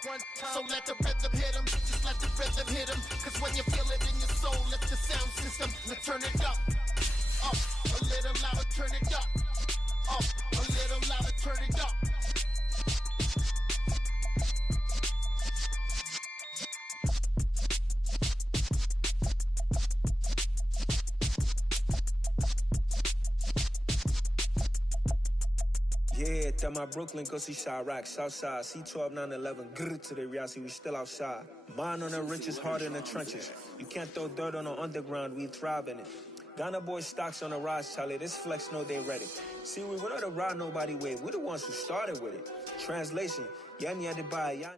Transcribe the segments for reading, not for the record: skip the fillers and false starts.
So let the rhythm hit them, just let the rhythm hit them. Cause when you feel it in your soul, let the sound system, let's turn it up, a little louder, turn it up, a little louder, turn it up. Yeah, tell my Brooklyn, cause he shot rock, Southside, C12, 911, grrr to the reality, we still outside. Mine on the riches, hard in the trenches. You can't throw dirt on the underground, we thrive in it. Ghana boys stocks on the rise, Charlie, this flex know they ready. See, we were not the ride nobody with, we're the ones who started with it. Translation, Yanni had to buy, Yanni.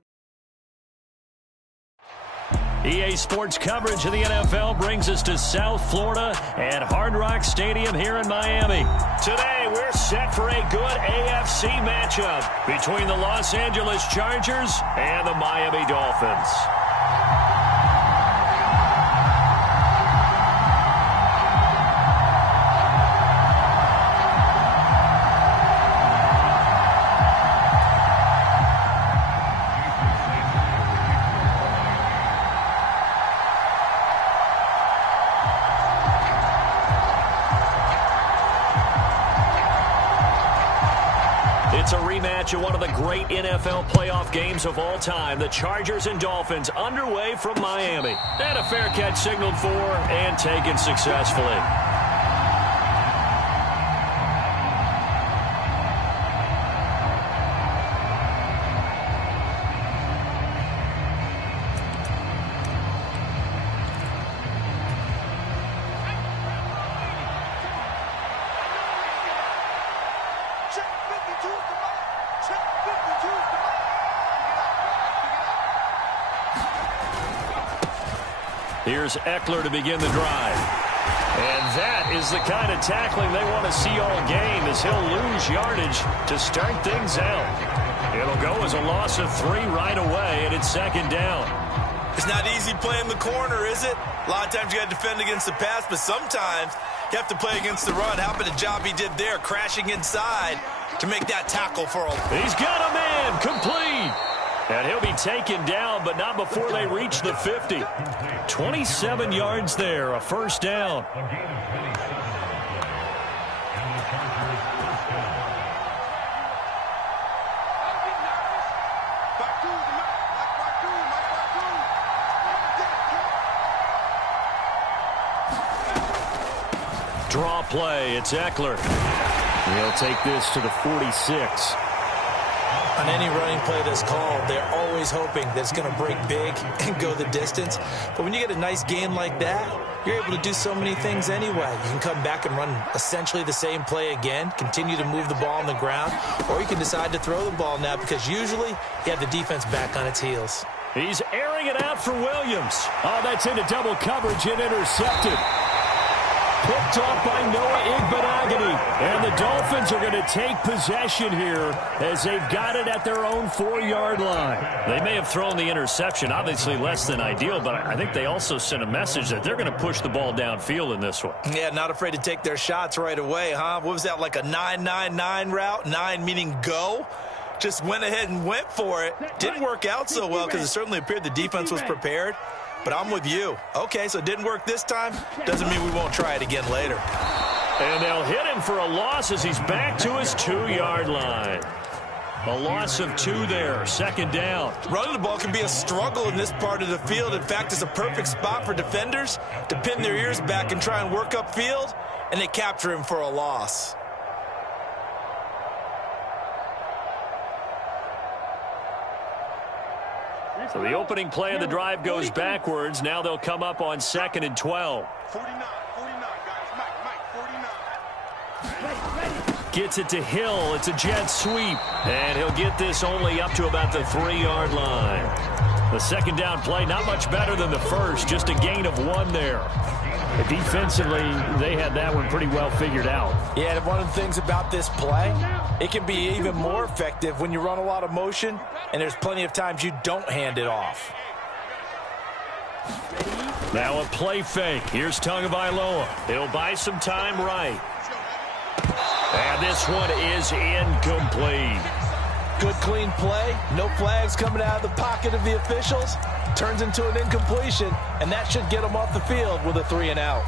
EA Sports coverage of the NFL brings us to South Florida at Hard Rock Stadium here in Miami. Today, we're set for a good AFC matchup between the Los Angeles Chargers and the Miami Dolphins. It's a rematch of one of the great NFL playoff games of all time. The Chargers and Dolphins underway from Miami. And a fair catch signaled for and taken successfully. Here's Eckler to begin the drive. And that is the kind of tackling they want to see all game as he'll lose yardage to start things out. It'll go as a loss of 3 right away, and it's second down. It's not easy playing the corner, is it? A lot of times you got to defend against the pass, but sometimes you have to play against the run. How about the job he did there, crashing inside to make that tackle for a... He's got a man, complete. And he'll be taken down, but not before they reach the 50. 27 yards there, a first down. Draw play, it's Eckler. He'll take this to the 46. On any running play that's called, they're always hoping that it's going to break big and go the distance. But when you get a nice game like that, you're able to do so many things anyway. You can come back and run essentially the same play again, continue to move the ball on the ground, or you can decide to throw the ball now because usually you have the defense back on its heels. He's airing it out for Williams. Oh, that's into double coverage and intercepted. Picked off by Noah Igbinoghene. And the Dolphins are going to take possession here as they've got it at their own 4-yard line. They may have thrown the interception, obviously less than ideal, but I think they also sent a message that they're going to push the ball downfield in this one. Yeah, not afraid to take their shots right away, huh? What was that, like a 9-9-9 route? 9 meaning go? Just went ahead and went for it. Didn't work out so well because it certainly appeared the defense was prepared. But I'm with you. Okay, so it didn't work this time. Doesn't mean we won't try it again later. And they'll hit him for a loss as he's back to his 2-yard line. A loss of 2 there, second down. Running the ball can be a struggle in this part of the field. In fact, it's a perfect spot for defenders to pin their ears back and try and work upfield, and they capture him for a loss. So the opening play of the drive goes backwards. Now they'll come up on 2nd and 12. 49, guys. Mike, 49. Gets it to Hill. It's a jet sweep. And he'll get this only up to about the 3-yard line. The second down play, not much better than the first. Just a gain of 1 there. Defensively, they had that one pretty well figured out. Yeah, and one of the things about this play, it can be even more effective when you run a lot of motion, and there's plenty of times you don't hand it off. Now a play fake. Here's Tagovailoa. He'll buy some time right. And this one is incomplete. Good, clean play. No flags coming out of the pocket of the officials. Turns into an incompletion, and that should get them off the field with a 3-and-out.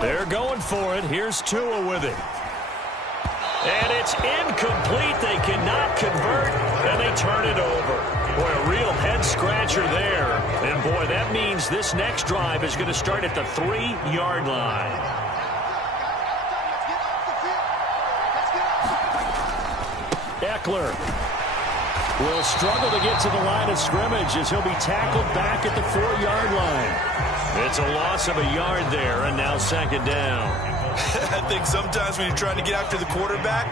They're going for it. Here's Tua with it. And it's incomplete. They cannot convert, and they turn it over. Boy, a real head-scratcher there. And, boy, that means this next drive is going to start at the 3-yard line. Eckler will struggle to get to the line of scrimmage as he'll be tackled back at the 4-yard line. It's a loss of a yard there, and now second down. I think sometimes when you're trying to get after the quarterback,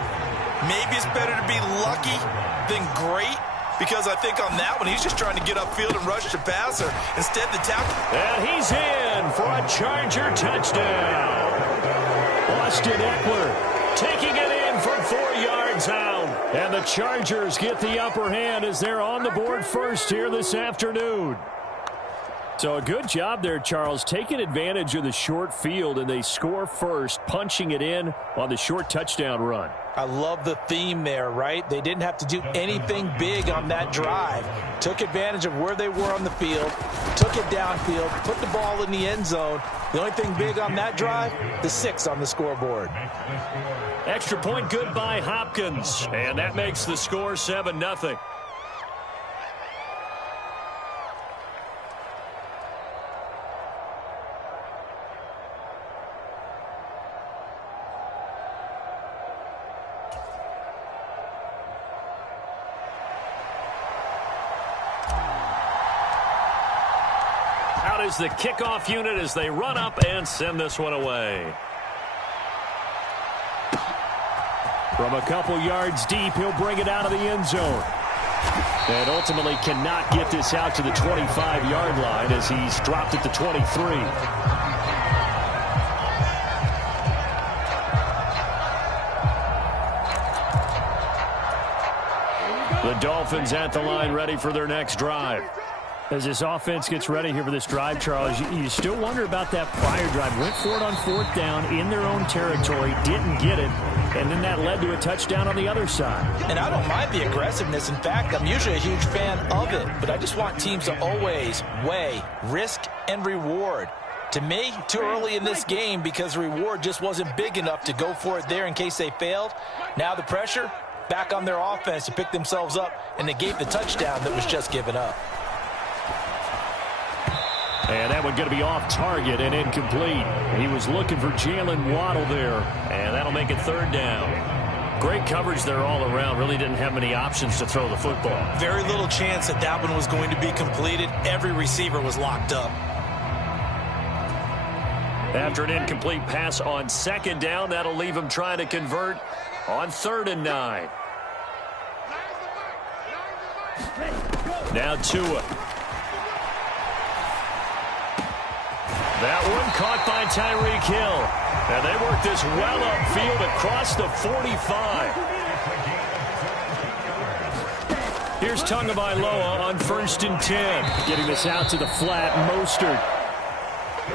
maybe it's better to be lucky than great, because I think on that one, he's just trying to get upfield and rush the passer. Instead, the tackle. And he's in for a Charger touchdown. Austin Eckler taking it in from 4 yards out. And the Chargers get the upper hand as they're on the board first here this afternoon. So a good job there, Charles, taking advantage of the short field, and they score first, punching it in on the short touchdown run. I love the theme there, right? They didn't have to do anything big on that drive. Took advantage of where they were on the field, took it downfield, put the ball in the end zone. The only thing big on that drive, the 6 on the scoreboard. Extra point good by Hopkins, and that makes the score 7-0. Out is the kickoff unit as they run up and send this one away. From a couple yards deep, he'll bring it out of the end zone. And ultimately cannot get this out to the 25-yard line as he's dropped at the 23. The Dolphins at the line ready for their next drive. As this offense gets ready here for this drive, Charles, you still wonder about that prior drive. Went for it on 4th down in their own territory, didn't get it, and then that led to a touchdown on the other side. And I don't mind the aggressiveness. In fact, I'm usually a huge fan of it, but I just want teams to always weigh risk and reward. To me, too early in this game because the reward just wasn't big enough to go for it there in case they failed. Now the pressure back on their offense to pick themselves up, and they gave the touchdown that was just given up. And that one going to be off target and incomplete. He was looking for Jalen Waddle there, and that'll make it 3rd down. Great coverage there all around. Really didn't have many options to throw the football. Very little chance that that one was going to be completed. Every receiver was locked up. After an incomplete pass on 2nd down, that'll leave him trying to convert on 3rd and 9. Now Tua. That one caught by Tyreek Hill. And they work this well upfield across the 45. Here's Tagovailoa on 1st and 10. Getting this out to the flat, Mostert.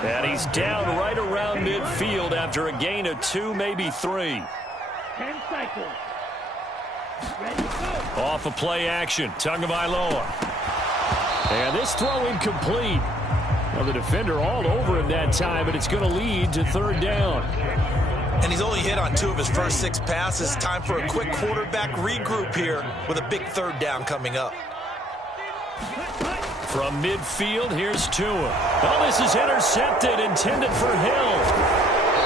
And he's down right around midfield after a gain of 2, maybe 3. 10 cycles. Off of play action, Tagovailoa. And this throw incomplete. Well, the defender all over him that time, but it's going to lead to 3rd down. And he's only hit on 2 of his first 6 passes. Time for a quick quarterback regroup here with a big 3rd down coming up. From midfield, here's Tua. Oh, this is intercepted, intended for Hill.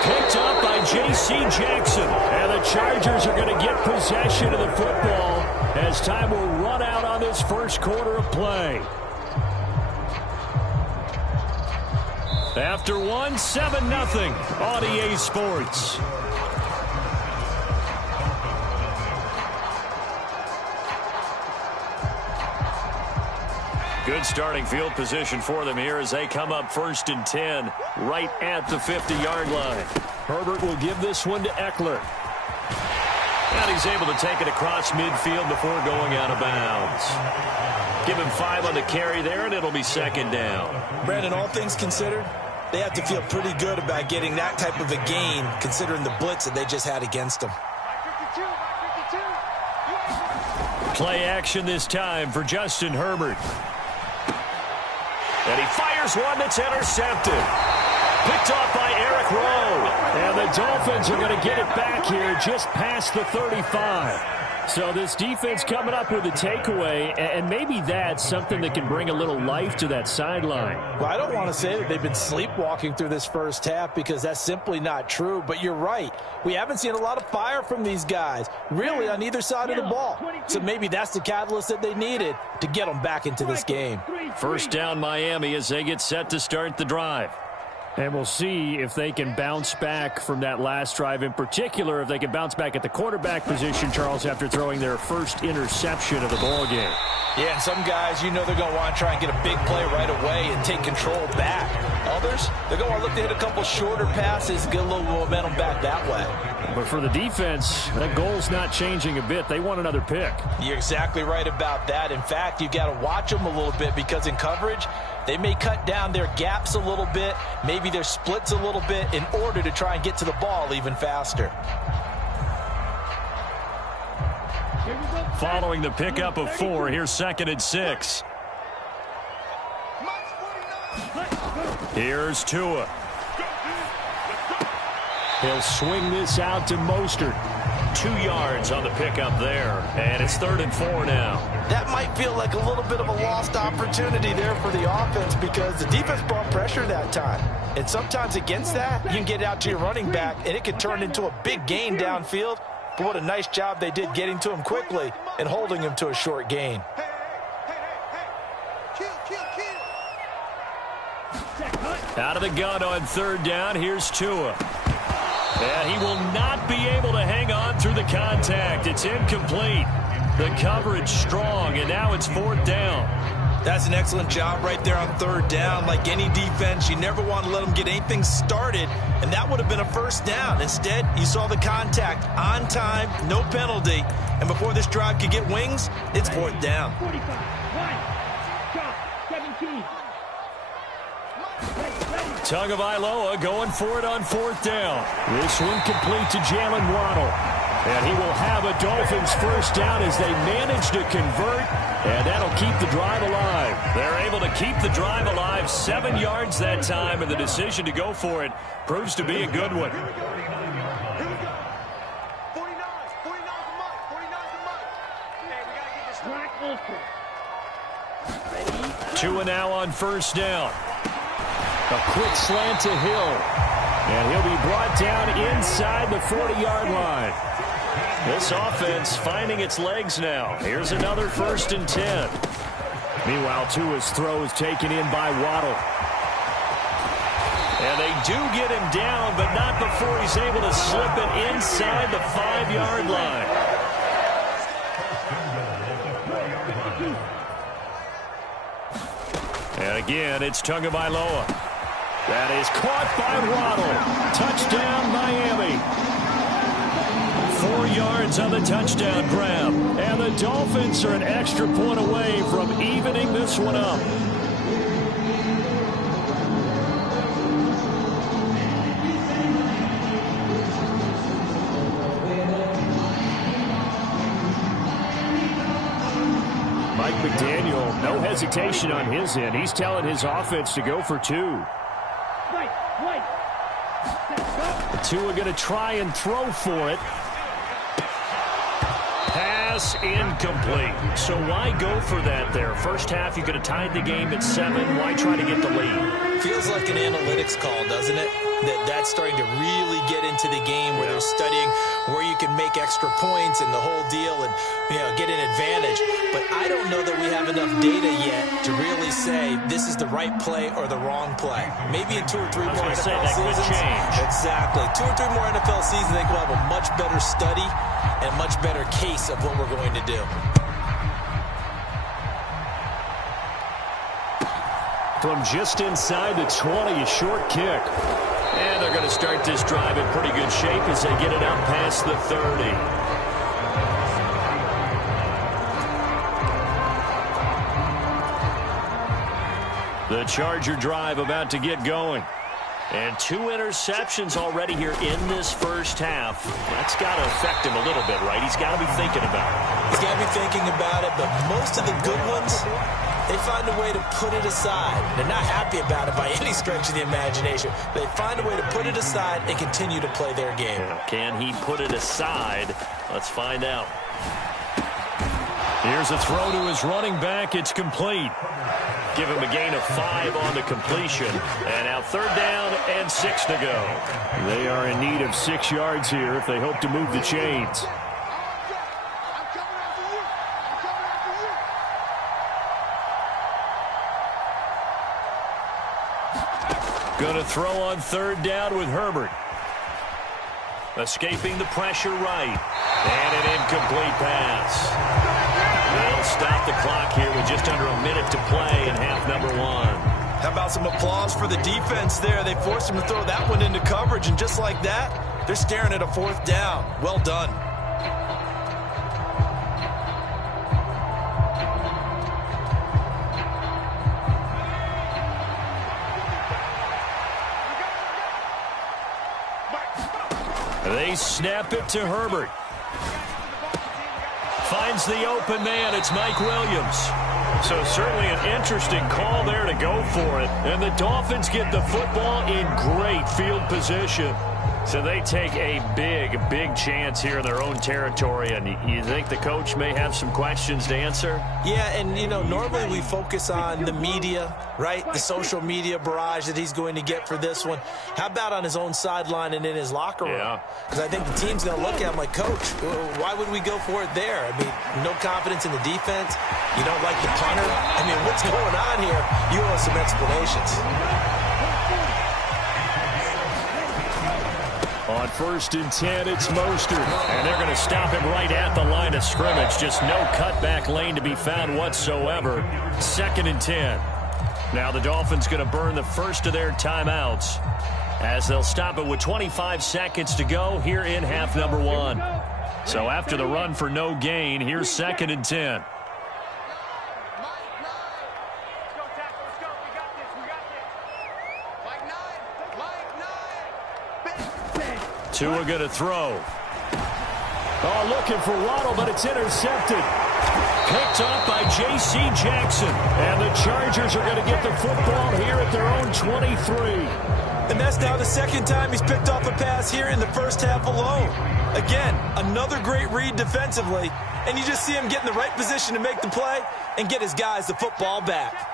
Picked up by J.C. Jackson. And the Chargers are going to get possession of the football as time will run out on this first quarter of play. After 1, 7-0 on EA Sports. Good starting field position for them here as they come up 1st and 10 right at the 50-yard line. Herbert will give this one to Eckler. And he's able to take it across midfield before going out of bounds. Give him 5 on the carry there, and it'll be 2nd down. Brandon, all things considered, they have to feel pretty good about getting that type of a gain, considering the blitz that they just had against them. Play action this time for Justin Herbert. And he fires one that's intercepted. Picked off by Eric Rowe. And the Dolphins are going to get it back here just past the 35. So this defense coming up with a takeaway, and maybe that's something that can bring a little life to that sideline. Well, I don't want to say that they've been sleepwalking through this first half because that's simply not true, but you're right. We haven't seen a lot of fire from these guys, really on either side of the ball. So maybe that's the catalyst that they needed to get them back into this game. 1st down Miami as they get set to start the drive. And we'll see if they can bounce back from that last drive, in particular if they can bounce back at the quarterback position, Charles, after throwing their first interception of the ball game. Yeah, and some guys, you know they're going to want to try and get a big play right away and take control back. Others, they're going to want to look to hit a couple shorter passes, get a little momentum back that way. But for the defense, that goal's not changing a bit. They want another pick. You're exactly right about that. In fact, you got to watch them a little bit because in coverage, they may cut down their gaps a little bit, maybe their splits a little bit in order to try and get to the ball even faster. Following the pickup of 4, here's 2nd and 6. Here's Tua. He'll swing this out to Mostert. 2 yards on the pickup there, and it's 3rd and 4 now. That might feel like a little bit of a lost opportunity there for the offense because the defense brought pressure that time. And sometimes against that, you can get out to your running back, and it could turn into a big gain downfield. But what a nice job they did getting to him quickly and holding him to a short gain. Out of the gun on 3rd down, here's Tua. And he will not be able to hang on through the contact. It's incomplete. The coverage strong, and now it's 4th down. That's an excellent job right there on 3rd down. Like any defense, you never want to let them get anything started, and that would have been a 1st down. Instead, you saw the contact on time, no penalty, and before this drive could get wings, it's 4th down. 45, 17. Tagovailoa going for it on 4th down. This one complete to Jalen Waddle. And he will have a Dolphins 1st down as they manage to convert, and that'll keep the drive alive. They're able to keep the drive alive, 7 yards that time, and the decision to go for it proves to be a good one. Tua now on 1st down. A quick slant to Hill. And he'll be brought down inside the 40-yard line. This offense finding its legs now. Here's another 1st and 10. Meanwhile, Tua's throw is taken in by Waddle. And they do get him down, but not before he's able to slip it inside the 5-yard line. And again, it's Tagovailoa. That is caught by Waddle. Touchdown, Miami. 4 yards on the touchdown grab. And the Dolphins are an extra point away from evening this one up. Mike McDaniel, no hesitation on his end. He's telling his offense to go for 2. Tua going to try and throw for it. Pass incomplete. So why go for that there? First half, you could have tied the game at 7. Why try to get the lead? Feels like an analytics call, doesn't it? That's starting to really get into the game where they're studying where you can make extra points and the whole deal and, get an advantage. But I don't know that we have enough data yet to really say this is the right play or the wrong play. Maybe in 2 or 3 more NFL seasons. Exactly. 2 or 3 more NFL seasons, I think we'll have a much better study and a much better case of what we're going to do. From just inside the 20, a short kick. And they're going to start this drive in pretty good shape as they get it out past the 30. The Charger drive about to get going. And 2 interceptions already here in this first half. That's got to affect him a little bit, right? He's got to be thinking about it. He's got to be thinking about it, but most of the good ones, they find a way to put it aside. They're not happy about it by any stretch of the imagination. They find a way to put it aside and continue to play their game. Can he put it aside? Let's find out. Here's a throw to his running back. It's complete. Give him a gain of 5 on the completion. And now 3rd down and 6 to go. They are in need of 6 yards here if they hope to move the chains. Going to throw on 3rd down with Herbert. Escaping the pressure right. And an incomplete pass. They'll stop the clock here with just under a minute to play in half number 1. How about some applause for the defense there? They forced him to throw that one into coverage, and just like that, they're staring at a 4th down. Well done. They snap it to Herbert. Finds the open man. It's Mike Williams. So certainly an interesting call there to go for it. And the Dolphins get the football in great field position. So they take a big chance here in their own territory. And you think the coach may have some questions to answer? Yeah, and, you know, normally we focus on the media, right? The social media barrage that he's going to get for this one. How about on his own sideline and in his locker room? Yeah. Because I think the team's going to look at him like, Coach, why would we go for it there? I mean, no confidence in the defense. You don't like the punter. I mean, what's going on here? You owe us some explanations. On 1st and 10, it's Mostert. And they're going to stop him right at the line of scrimmage. Just no cutback lane to be found whatsoever. 2nd and 10. Now the Dolphins going to burn the first of their timeouts as they'll stop it with 25 seconds to go here in half number 1. So after the run for no gain, here's 2nd and 10. Tua going to throw. Oh, looking for Waddle, but it's intercepted. Picked off by J.C. Jackson. And the Chargers are going to get the football here at their own 23. And that's now the 2nd time he's picked off a pass here in the first half alone. Again, another great read defensively. And you just see him get in the right position to make the play and get his guys the football back.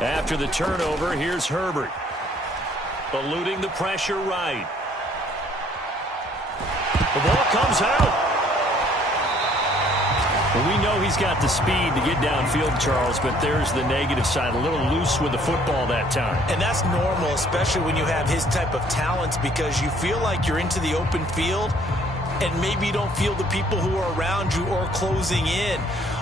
After the turnover, here's Herbert. Eluding the pressure right. The ball comes out. Well, we know he's got the speed to get downfield, Charles, but there's the negative side. A little loose with the football that time. And that's normal, especially when you have his type of talents, because you feel like you're into the open field and maybe you don't feel the people who are around you or closing in.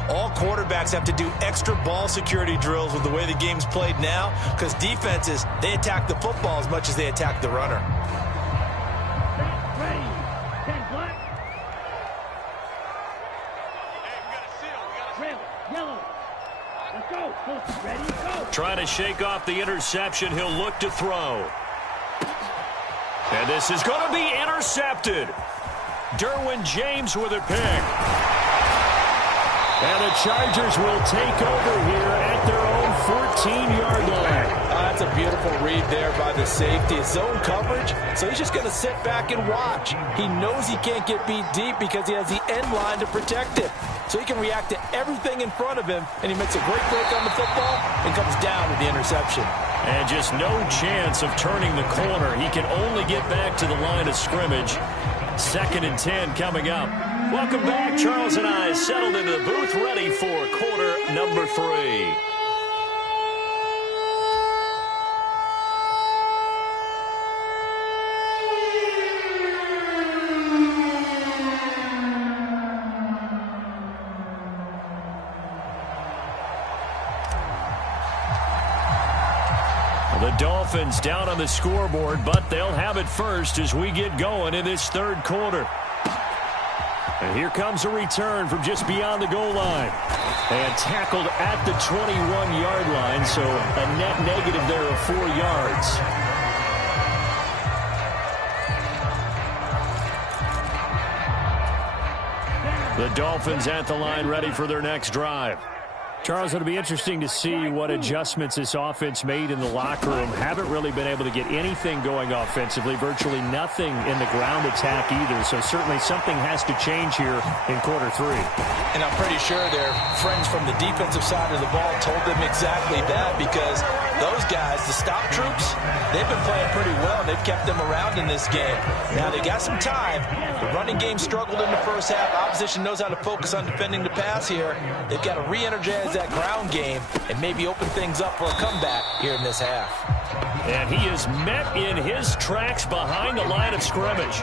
All quarterbacks have to do extra ball security drills with the way the game's played now, because defenses, they attack the football as much as they attack the runner. Ready. 10 black. Red, yellow. Let's go. Ready, go. Trying to shake off the interception. He'll look to throw. And this is going to be intercepted. Derwin James with a pick. And the Chargers will take over here at their own 14-yard line. That's a beautiful read there by the safety. It's zone coverage, so he's just going to sit back and watch. He knows he can't get beat deep because he has the end line to protect it. So he can react to everything in front of him, and he makes a great break on the football and comes down with the interception. And just no chance of turning the corner. He can only get back to the line of scrimmage. 2nd and 10 coming up. Welcome back. Charles and I settled into the booth, ready for quarter number 3. The Dolphins down on the scoreboard, but they'll have it first as we get going in this third quarter. And here comes a return from just beyond the goal line. And tackled at the 21-yard line, so a net negative there of 4 yards. The Dolphins at the line ready for their next drive. Charles, it'll be interesting to see what adjustments this offense made in the locker room. Haven't really been able to get anything going offensively, virtually nothing in the ground attack either. So certainly something has to change here in quarter 3. And I'm pretty sure their friends from the defensive side of the ball told them exactly that, because those guys, the stop troops, they've been playing pretty well. They've kept them around in this game. Now they got some time. The running game struggled in the first half. Opposition knows how to focus on defending the pass here. They've got to re-energize that ground game and maybe open things up for a comeback here in this half. And he is met in his tracks behind the line of scrimmage.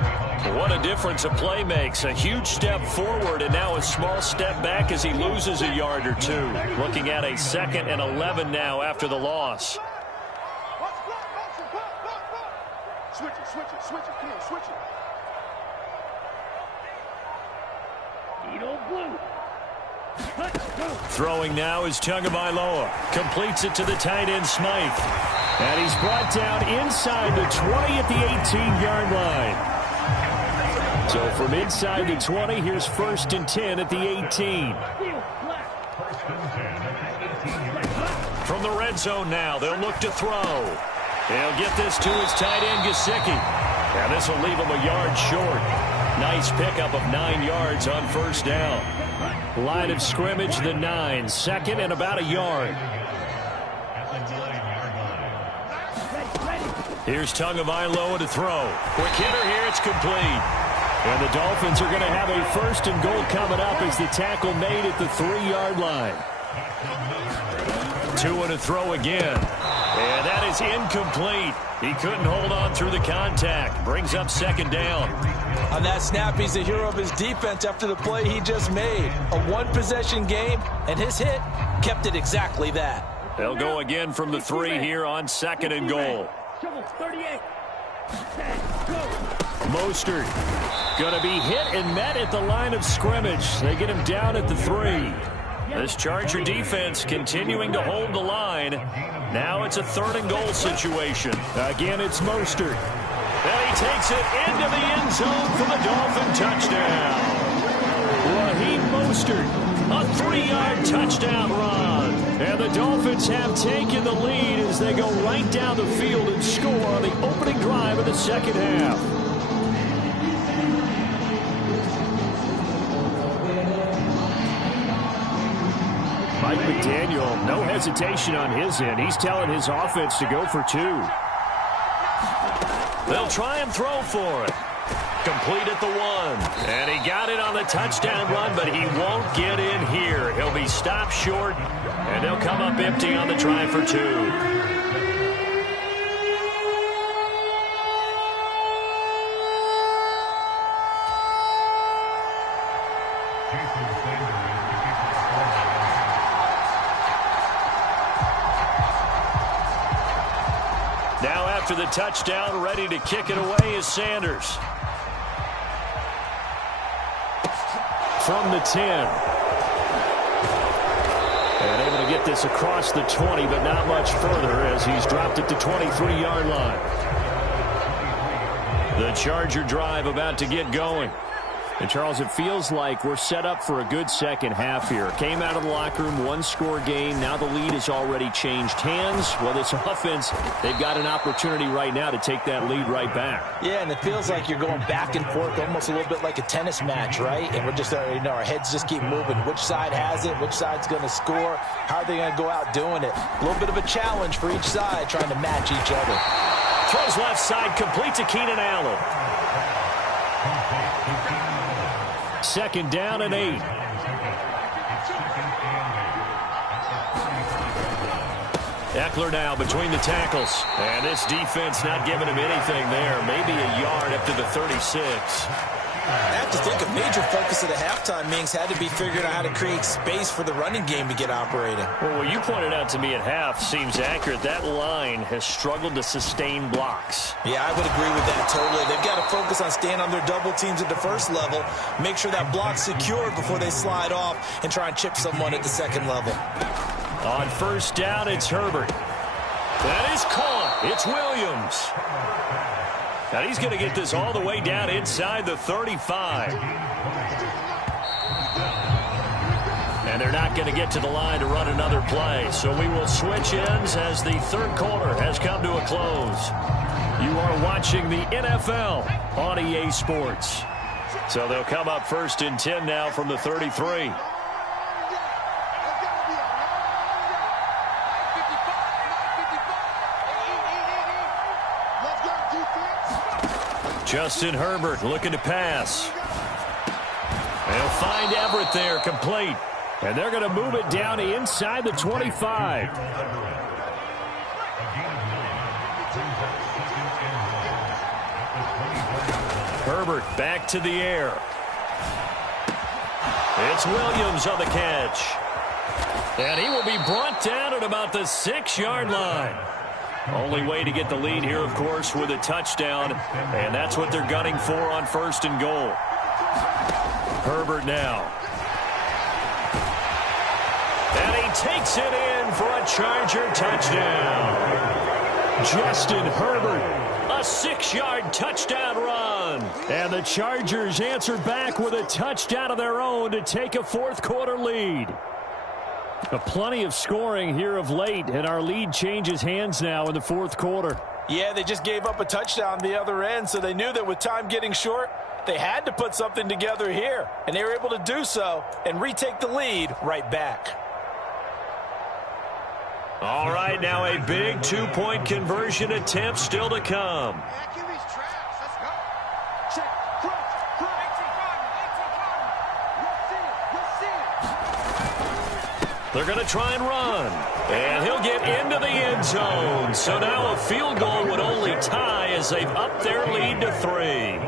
What a difference a play makes. A huge step forward and now a small step back as he loses a yard or two. Looking at a 2nd and 11 now after the loss. Switch it, come on, switch it. Edo Blue. Throwing now is Tagovailoa. Completes it to the tight end, Smythe. And he's brought down inside the 20 at the 18-yard line. So from inside the 20, here's 1st and 10 at the 18. From the red zone now, they'll look to throw. He'll get this to his tight end, Gesicki. And this will leave him a yard short. Nice pickup of 9 yards on 1st down. Line of scrimmage, the 9. 2nd and about a yard. Here's Tagovailoa to throw. Quick hitter here, it's complete. And the Dolphins are going to have a 1st and goal coming up as the tackle made at the 3-yard line. 2 and a throw again. And that is incomplete. He couldn't hold on through the contact. Brings up 2nd down. On that snap, he's the hero of his defense after the play he just made. A one-possession game, and his hit kept it exactly that. They'll go again from the 3 here on 2nd and goal. Mostert going to be hit and met at the line of scrimmage. They get him down at the 3. This Charger defense continuing to hold the line. Now it's a 3rd and goal situation. Again, it's Mostert. And he takes it into the end zone for the Dolphin touchdown. Raheem Mostert, a 3-yard touchdown run. And the Dolphins have taken the lead as they go right down the field and score on the opening drive of the 2nd half. Mike McDaniel, no hesitation on his end. He's telling his offense to go for 2. They'll try and throw for it. Complete at the 1. And he got it on the touchdown run, but he won't get in here. He'll be stopped short, and they'll come up empty on the try for 2. Now after the touchdown, ready to kick it away is Sanders. From the 10. And able to get this across the 20, but not much further as he's dropped it to 23-yard line. The Charger drive about to get going. And, Charles, it feels like we're set up for a good second half here. Came out of the locker room, 1-score game. Now the lead has already changed hands. Well, this offense, they've got an opportunity right now to take that lead right back. Yeah, and it feels like you're going back and forth, almost a little bit like a tennis match, right? And we're just, our heads just keep moving. Which side has it? Which side's going to score? How are they going to go out doing it? A little bit of a challenge for each side, trying to match each other. Throws left side, complete to Keenan Allen. 2nd down and 8. Eckler now between the tackles. And this defense not giving him anything there. Maybe a yard up to the 36. I have to think a major focus of the halftime meetings had to be figuring out how to create space for the running game to get operating. Well, what you pointed out to me at half seems accurate. That line has struggled to sustain blocks. Yeah, I would agree with that totally. They've got to focus on staying on their double teams at the first level, make sure that block's secured before they slide off and try and chip someone at the second level. On first down, it's Herbert. That is caught. It's Williams. Now he's going to get this all the way down inside the 35. And they're not going to get to the line to run another play. So we will switch ends as the third quarter has come to a close. You are watching the NFL on EA Sports. So they'll come up first and 10 now from the 33. Justin Herbert looking to pass. They'll find Everett there, complete. And they're going to move it down to inside the 25. Herbert back to the air. It's Williams on the catch. And he will be brought down at about the 6-yard line. Only way to get the lead here, of course, with a touchdown. And that's what they're gunning for on first and goal. Herbert now. And he takes it in for a Charger touchdown. Justin Herbert, a 6-yard touchdown run. And the Chargers answer back with a touchdown of their own to take a fourth-quarter lead. Plenty of scoring here of late, and our lead changes hands now in the fourth quarter. Yeah, they just gave up a touchdown on the other end, so they knew that with time getting short, they had to put something together here. And they were able to do so and retake the lead right back. All right, now a big two-point conversion attempt still to come. They're going to try and run. And he'll get into the end zone. So now a field goal would only tie as they've upped their lead to 3.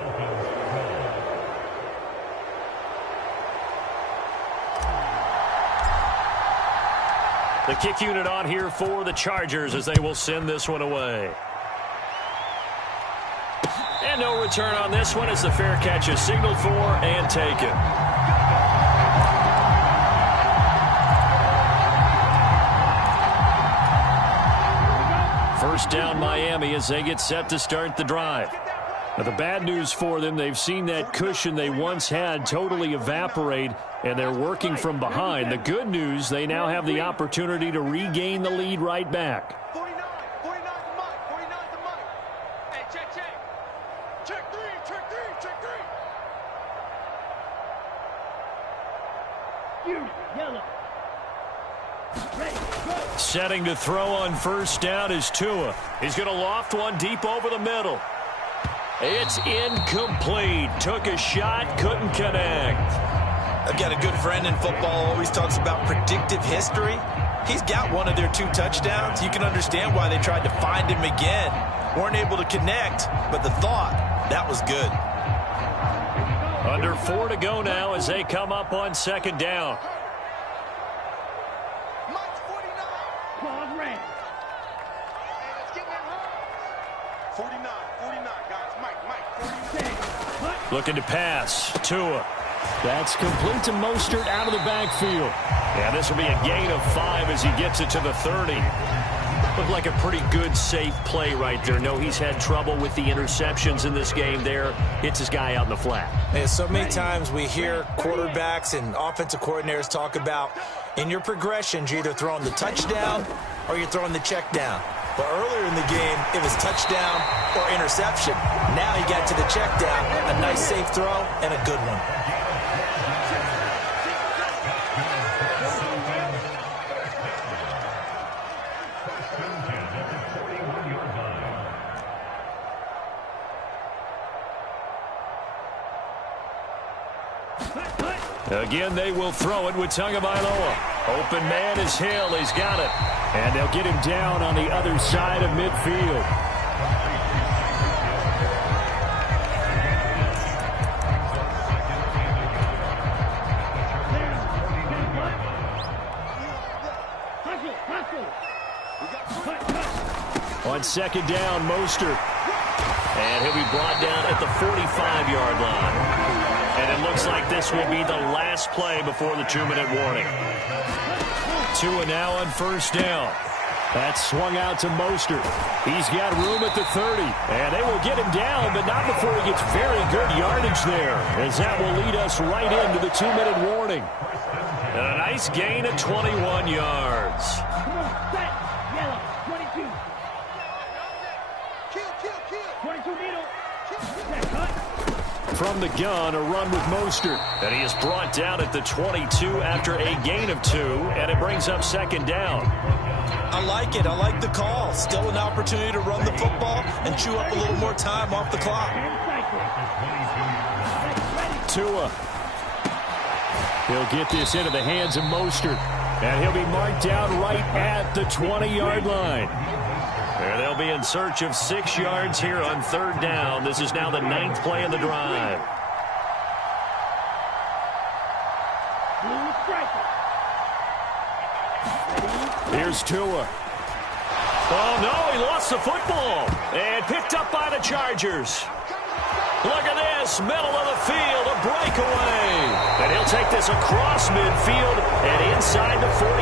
The kick unit on here for the Chargers as they will send this one away. And no return on this one as the fair catch is signaled for and taken. First down Miami as they get set to start the drive. Now the bad news for them, they've seen that cushion they once had totally evaporate, and they're working from behind. The good news, they now have the opportunity to regain the lead right back. 49 to Mike, 49 to Mike. Hey, check. Check three. You, yellow. Ready, go. Setting to throw on first down is Tua. He's going to loft one deep over the middle. It's incomplete. Took a shot, couldn't connect. I've got a good friend in football, always talks about predictive history. He's got one of their 2 touchdowns. You can understand why they tried to find him again. Weren't able to connect, but the thought, that was good. Under 4 to go now as they come up on second down. Mike's 49. Claude ran. Hey, let's get that home. 49, guys. Mike, 49. Looking to pass. Tua. That's complete to Mostert out of the backfield. Yeah, this will be a gain of 5 as he gets it to the 30. Looked like a pretty good, safe play right there. No, he's had trouble with the interceptions in this game there. Hits his guy out in the flat. And so many times we hear quarterbacks and offensive coordinators talk about in your progressions, you're either throwing the touchdown or you're throwing the check down. But earlier in the game, it was touchdown or interception. Now he got to the check down, a nice safe throw and a good one. Again, they will throw it with Tagovailoa. Open man is Hill. He's got it. And they'll get him down on the other side of midfield. On second down, Mostert. And he'll be brought down at the 45-yard line. And it looks like this will be the last play before the 2-minute warning. Tua now on first down. That's swung out to Mostert. He's got room at the 30. And they will get him down, but not before he gets very good yardage there, as that will lead us right into the 2-minute warning. And a nice gain of 21 yards. Come on, set. Yellow, 22. 22 middle. Set, cut. From the gun, a run with Mostert. And he is brought down at the 22 after a gain of 2, and it brings up second down. I like it. I like the call. Still an opportunity to run the football and chew up a little more time off the clock. Tua. He'll get this into the hands of Mostert. And he'll be marked down right at the 20-yard line. And they'll be in search of 6 yards here on third down. This is now the 9th play of the drive. Here's Tua. Oh, no, he lost the football. And picked up by the Chargers. Look at this, middle of the field, a breakaway. And he'll take this across midfield and inside the 45.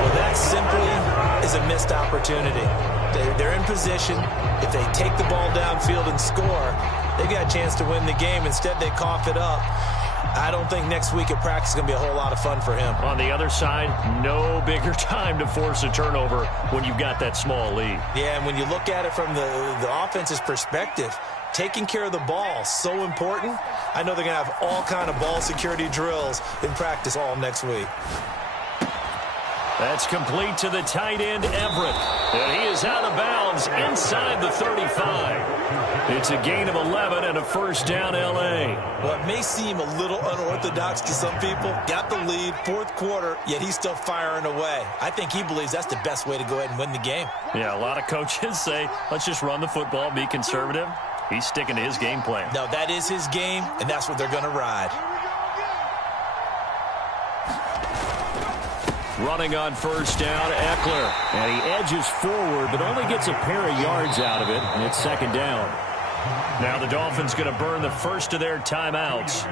Well, that simply is a missed opportunity. They're in position. If they take the ball downfield and score, they've got a chance to win the game. Instead, they cough it up. I don't think next week at practice is going to be a whole lot of fun for him. On the other side, no bigger time to force a turnover when you've got that small lead. Yeah, and when you look at it from the offense's perspective, taking care of the ball, so important. I know they're going to have all kind of ball security drills in practice all next week. That's complete to the tight end, Everett. And he is out of bounds inside the 35. It's a gain of 11 and a first down, L.A. Well, it may seem a little unorthodox to some people. Got the lead, fourth quarter, yet he's still firing away. I think he believes that's the best way to go ahead and win the game. Yeah, a lot of coaches say, let's just run the football, be conservative. He's sticking to his game plan. No, that is his game, and that's what they're going to ride. Running on first down, Eckler. And he edges forward, but only gets a pair of yards out of it, and it's second down. Now the Dolphins going to burn the first of their timeouts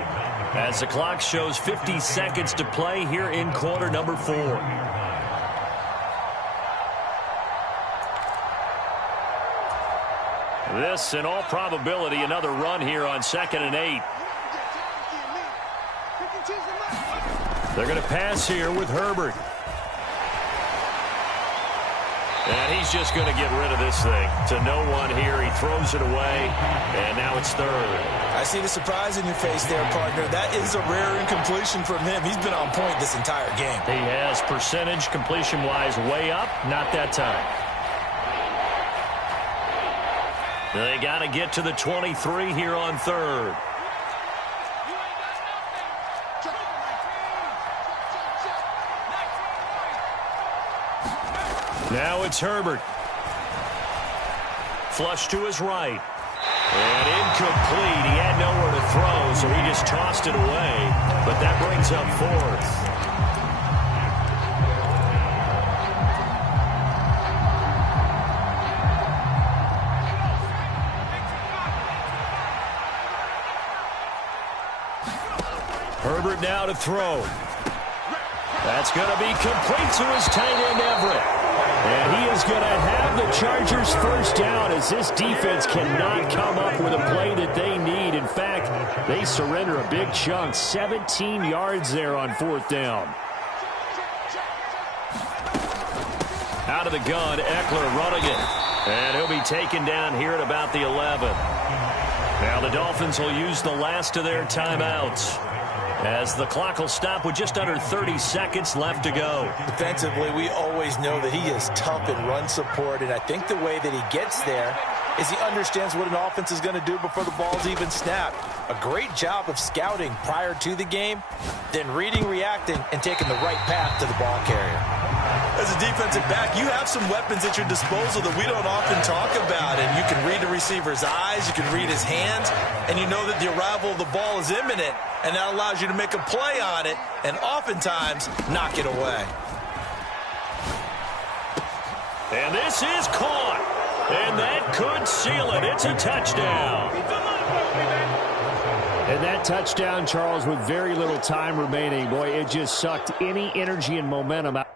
as the clock shows 50 seconds to play here in quarter number 4. This, in all probability, another run here on 2nd and 8. They're going to pass here with Herbert. And he's just going to get rid of this thing to no one here. He throws it away, and now it's third. I see the surprise in your face there, partner. That is a rare incompletion from him. He's been on point this entire game. He has percentage completion-wise way up, not that time. They got to get to the 23 here on third. Now it's Herbert. Flush to his right. And incomplete. He had nowhere to throw, so he just tossed it away. But that brings up fourth. Herbert now to throw. That's going to be complete to his tight end, Everett. And he is going to have the Chargers first down as this defense cannot come up with a play that they need. In fact, they surrender a big chunk, 17 yards there on fourth down. Out of the gun, Eckler running it. And he'll be taken down here at about the 11. Now the Dolphins will use the last of their timeouts, as the clock will stop with just under 30 seconds left to go. Defensively, we always know that he is tough in run support, and I think the way that he gets there is he understands what an offense is going to do before the ball's even snapped. A great job of scouting prior to the game, then reading, reacting, and taking the right path to the ball carrier. As a defensive back, you have some weapons at your disposal that we don't often talk about, and you can read the receiver's eyes, you can read his hands, and you know that the arrival of the ball is imminent, and that allows you to make a play on it and oftentimes knock it away. And this is caught. And that could seal it. It's a touchdown. And that touchdown, Charles, with very little time remaining, boy, it just sucked any energy and momentum out.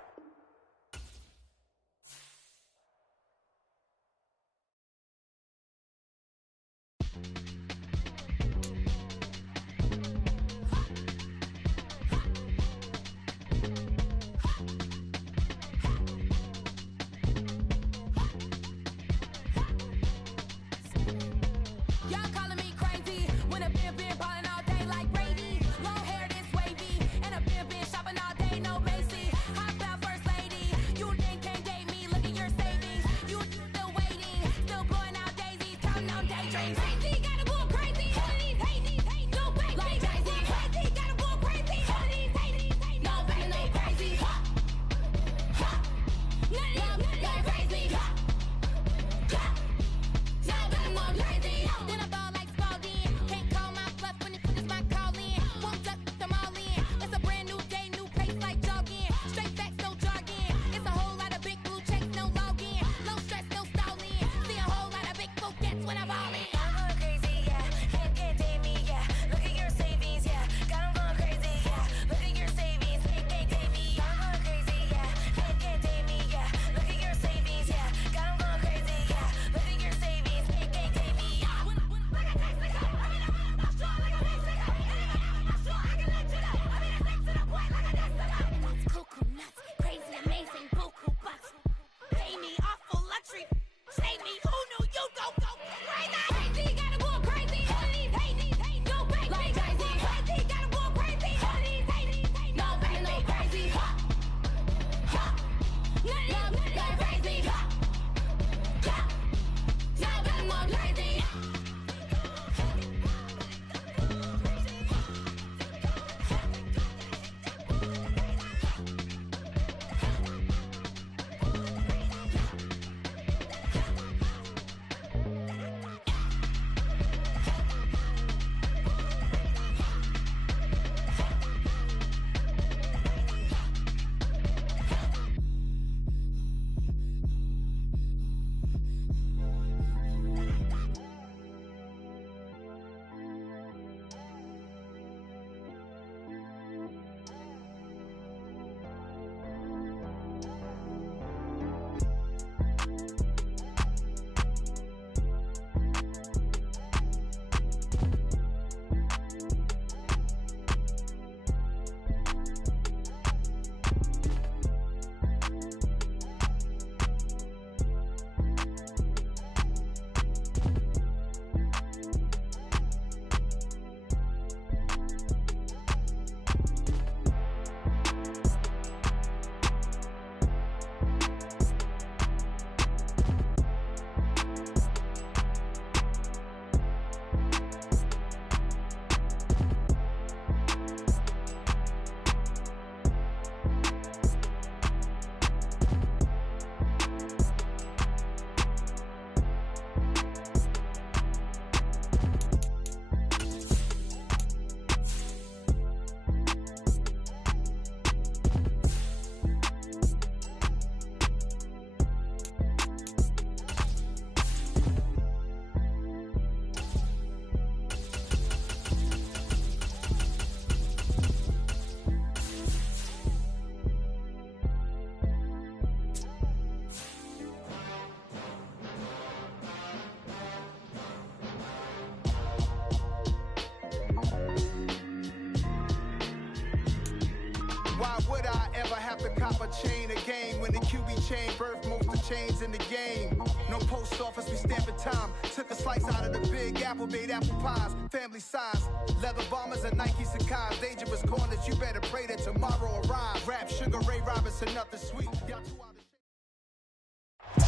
Chain a game when the QB chain birth most of chains in the game. No post office, we stamping time. Took a slice out of the big apple, made apple pies. Family size, leather bombers and Nike Sacai's. Dangerous corners, you better pray that tomorrow arrives. Rap, Sugar Ray Robinson, nothing sweet.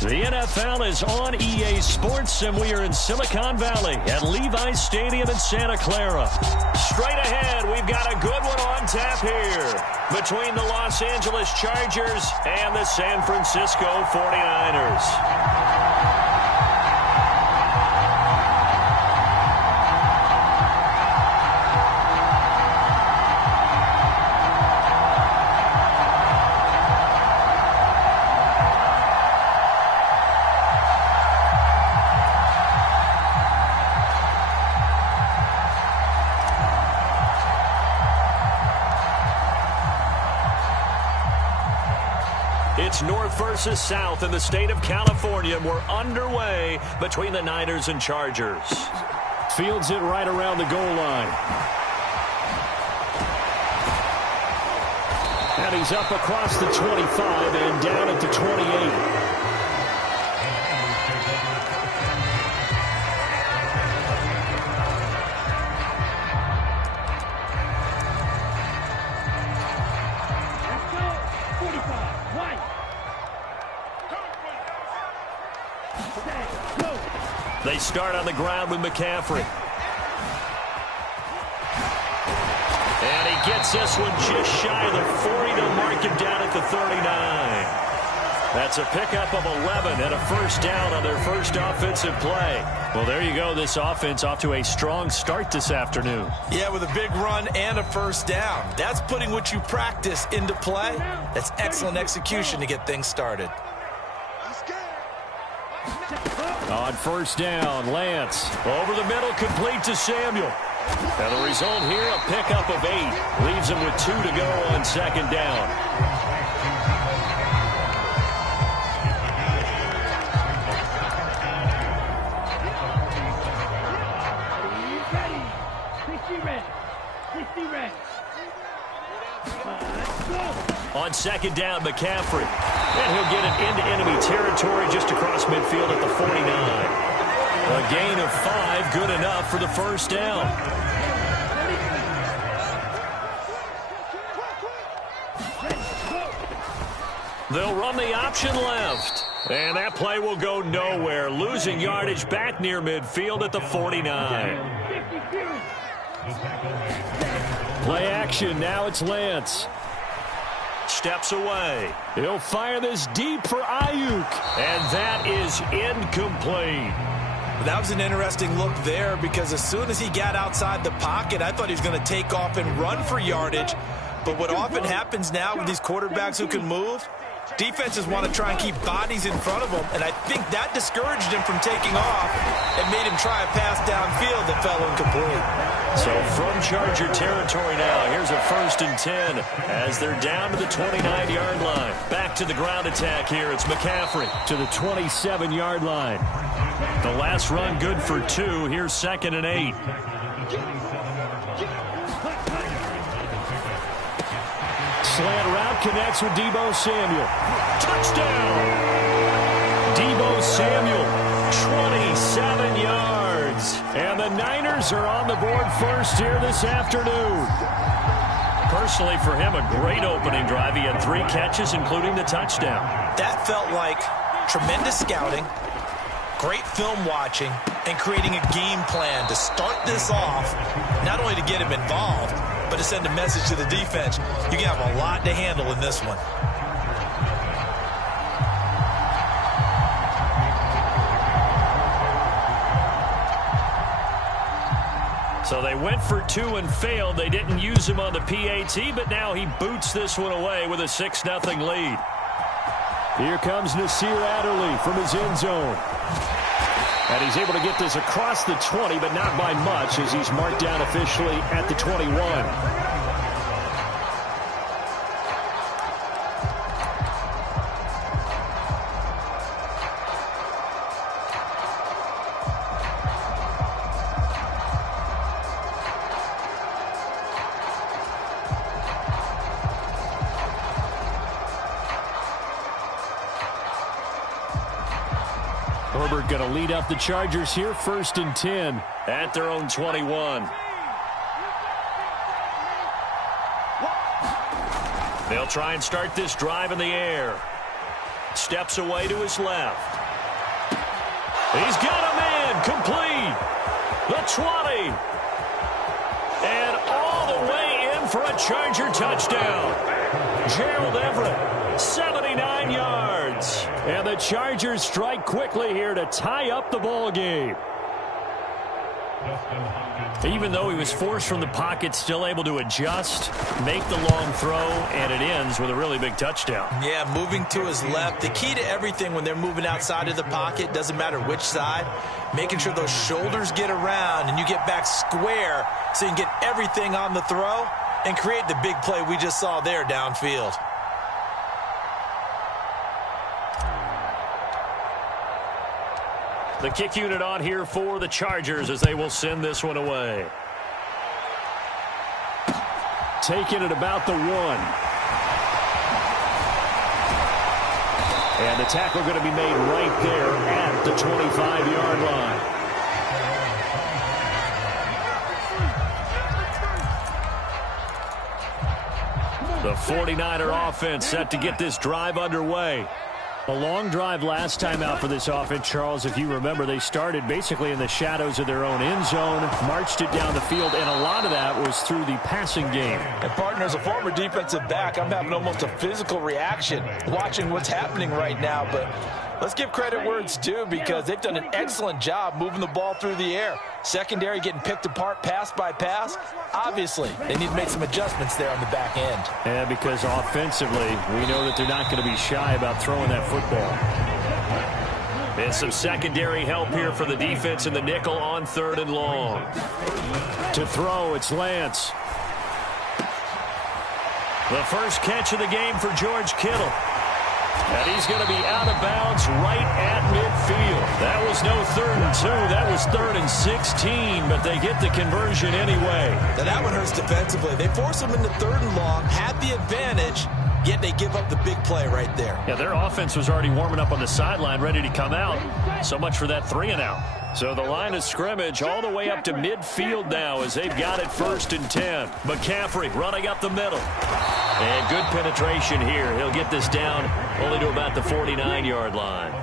The NFL is on EA Sports, and we are in Silicon Valley at Levi's Stadium in Santa Clara. Straight ahead, we've got a good one on tap here between the Los Angeles Chargers and the San Francisco 49ers. It's North versus South in the state of California. We're underway between the Niners and Chargers. Fields it right around the goal line. And he's up across the 25 and down at the 28. They start on the ground with McCaffrey. And he gets this one just shy of the 40 to mark him down at the 39. That's a pickup of 11 and a first down on their first offensive play. Well, there you go. This offense off to a strong start this afternoon. Yeah, with a big run and a first down. That's putting what you practice into play. That's excellent execution to get things started. On first down, Lance. Over the middle, complete to Samuel. And the result here, a pickup of 8. Leaves him with 2 to go on second down. On second down, McCaffrey. And he'll get it into enemy territory just across midfield at the 49. A gain of 5, good enough for the first down. They'll run the option left. And that play will go nowhere. Losing yardage back near midfield at the 49. Play action. Now it's Lance. Steps away. He'll fire this deep for Ayuk. And that is incomplete. That was an interesting look there because as soon as he got outside the pocket, I thought he was going to take off and run for yardage. But what often happens now with these quarterbacks who can move, defenses want to try and keep bodies in front of them, and I think that discouraged him from taking off and made him try a pass downfield that fell incomplete. So from Charger territory now, here's a 1st and 10 as they're down to the 29-yard line. Back to the ground attack here. It's McCaffrey to the 27-yard line. The last run good for 2. Here's 2nd and 8. Slant route connects with Deebo Samuel. Touchdown! Deebo Samuel, 27 yards. And the Niners are on the board first here this afternoon. Personally, for him, a great opening drive. He had 3 catches, including the touchdown. That felt like tremendous scouting, great film watching, and creating a game plan to start this off, not only to get him involved, but to send a message to the defense. You can have a lot to handle in this one. So they went for 2 and failed. They didn't use him on the PAT, but now he boots this one away with a 6-0 lead. Here comes Nasir Adderley from his end zone. And he's able to get this across the 20, but not by much as he's marked down officially at the 21. Herbert going to lead up the Chargers here, 1st and 10 at their own 21. They'll try and start this drive in the air. Steps away to his left. He's got a man complete. The 20. And all the way in for a Charger touchdown. Gerald Everett, 79 yards. And the Chargers strike quickly here to tie up the ball game. Even though he was forced from the pocket, still able to adjust, make the long throw, and it ends with a really big touchdown. Yeah, moving to his left. The key to everything when they're moving outside of the pocket, doesn't matter which side, making sure those shoulders get around and you get back square so you can get everything on the throw and create the big play we just saw there downfield. The kick unit on here for the Chargers as they will send this one away. Taking it about the 1. And the tackle going to be made right there at the 25-yard line. The 49er offense set to get this drive underway. A long drive last time out for this offense, Charles. If you remember, they started basically in the shadows of their own end zone, marched it down the field, and a lot of that was through the passing game. And, partner, as a former defensive back, I'm having almost a physical reaction watching what's happening right now. But let's give credit where it's due because they've done an excellent job moving the ball through the air. Secondary getting picked apart pass by pass. Obviously, they need to make some adjustments there on the back end. Yeah, because offensively, we know that they're not going to be shy about throwing that football. And some secondary help here for the defense in the nickel on 3rd and long. To throw, it's Lance. The first catch of the game for George Kittle. And he's going to be out of bounds right at midfield. That was no 3rd and 2. That was 3rd and 16, but they get the conversion anyway. Now that one hurts defensively. They force them into 3rd and long, had the advantage, yet they give up the big play right there. Yeah, their offense was already warming up on the sideline, ready to come out. So much for that 3-and-out. So the line of scrimmage all the way up to midfield now as they've got it 1st and 10. McCaffrey running up the middle. And good penetration here. He'll get this down only to about the 49-yard line.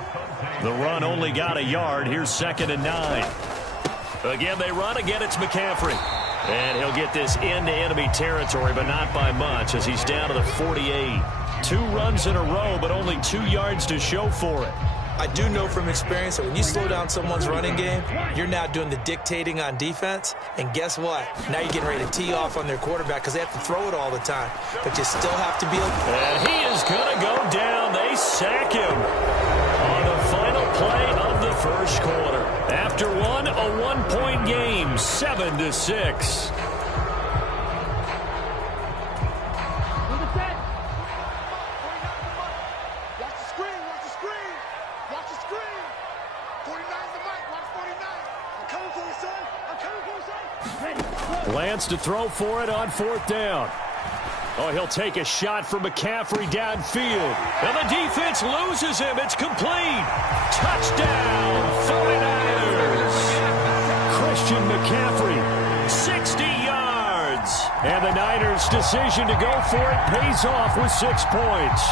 The run only got a yard. Here's 2nd and 9. Again, they run. Again, it's McCaffrey. And he'll get this into enemy territory, but not by much as he's down to the 48. 2 runs in a row, but only 2 yards to show for it. I do know from experience that when you slow down someone's running game, you're now doing the dictating on defense. And guess what? Now you're getting ready to tee off on their quarterback because they have to throw it all the time. But you still have to be able to. And he is going to go down. They sack him on the final play of the first quarter. After one, a 1-point game, 7-6. Lance to throw for it on 4th down. Oh, he'll take a shot for McCaffrey downfield. And the defense loses him. It's complete. Touchdown, 49ers. Christian McCaffrey. 60 yards. And the Niners' decision to go for it pays off with 6 points.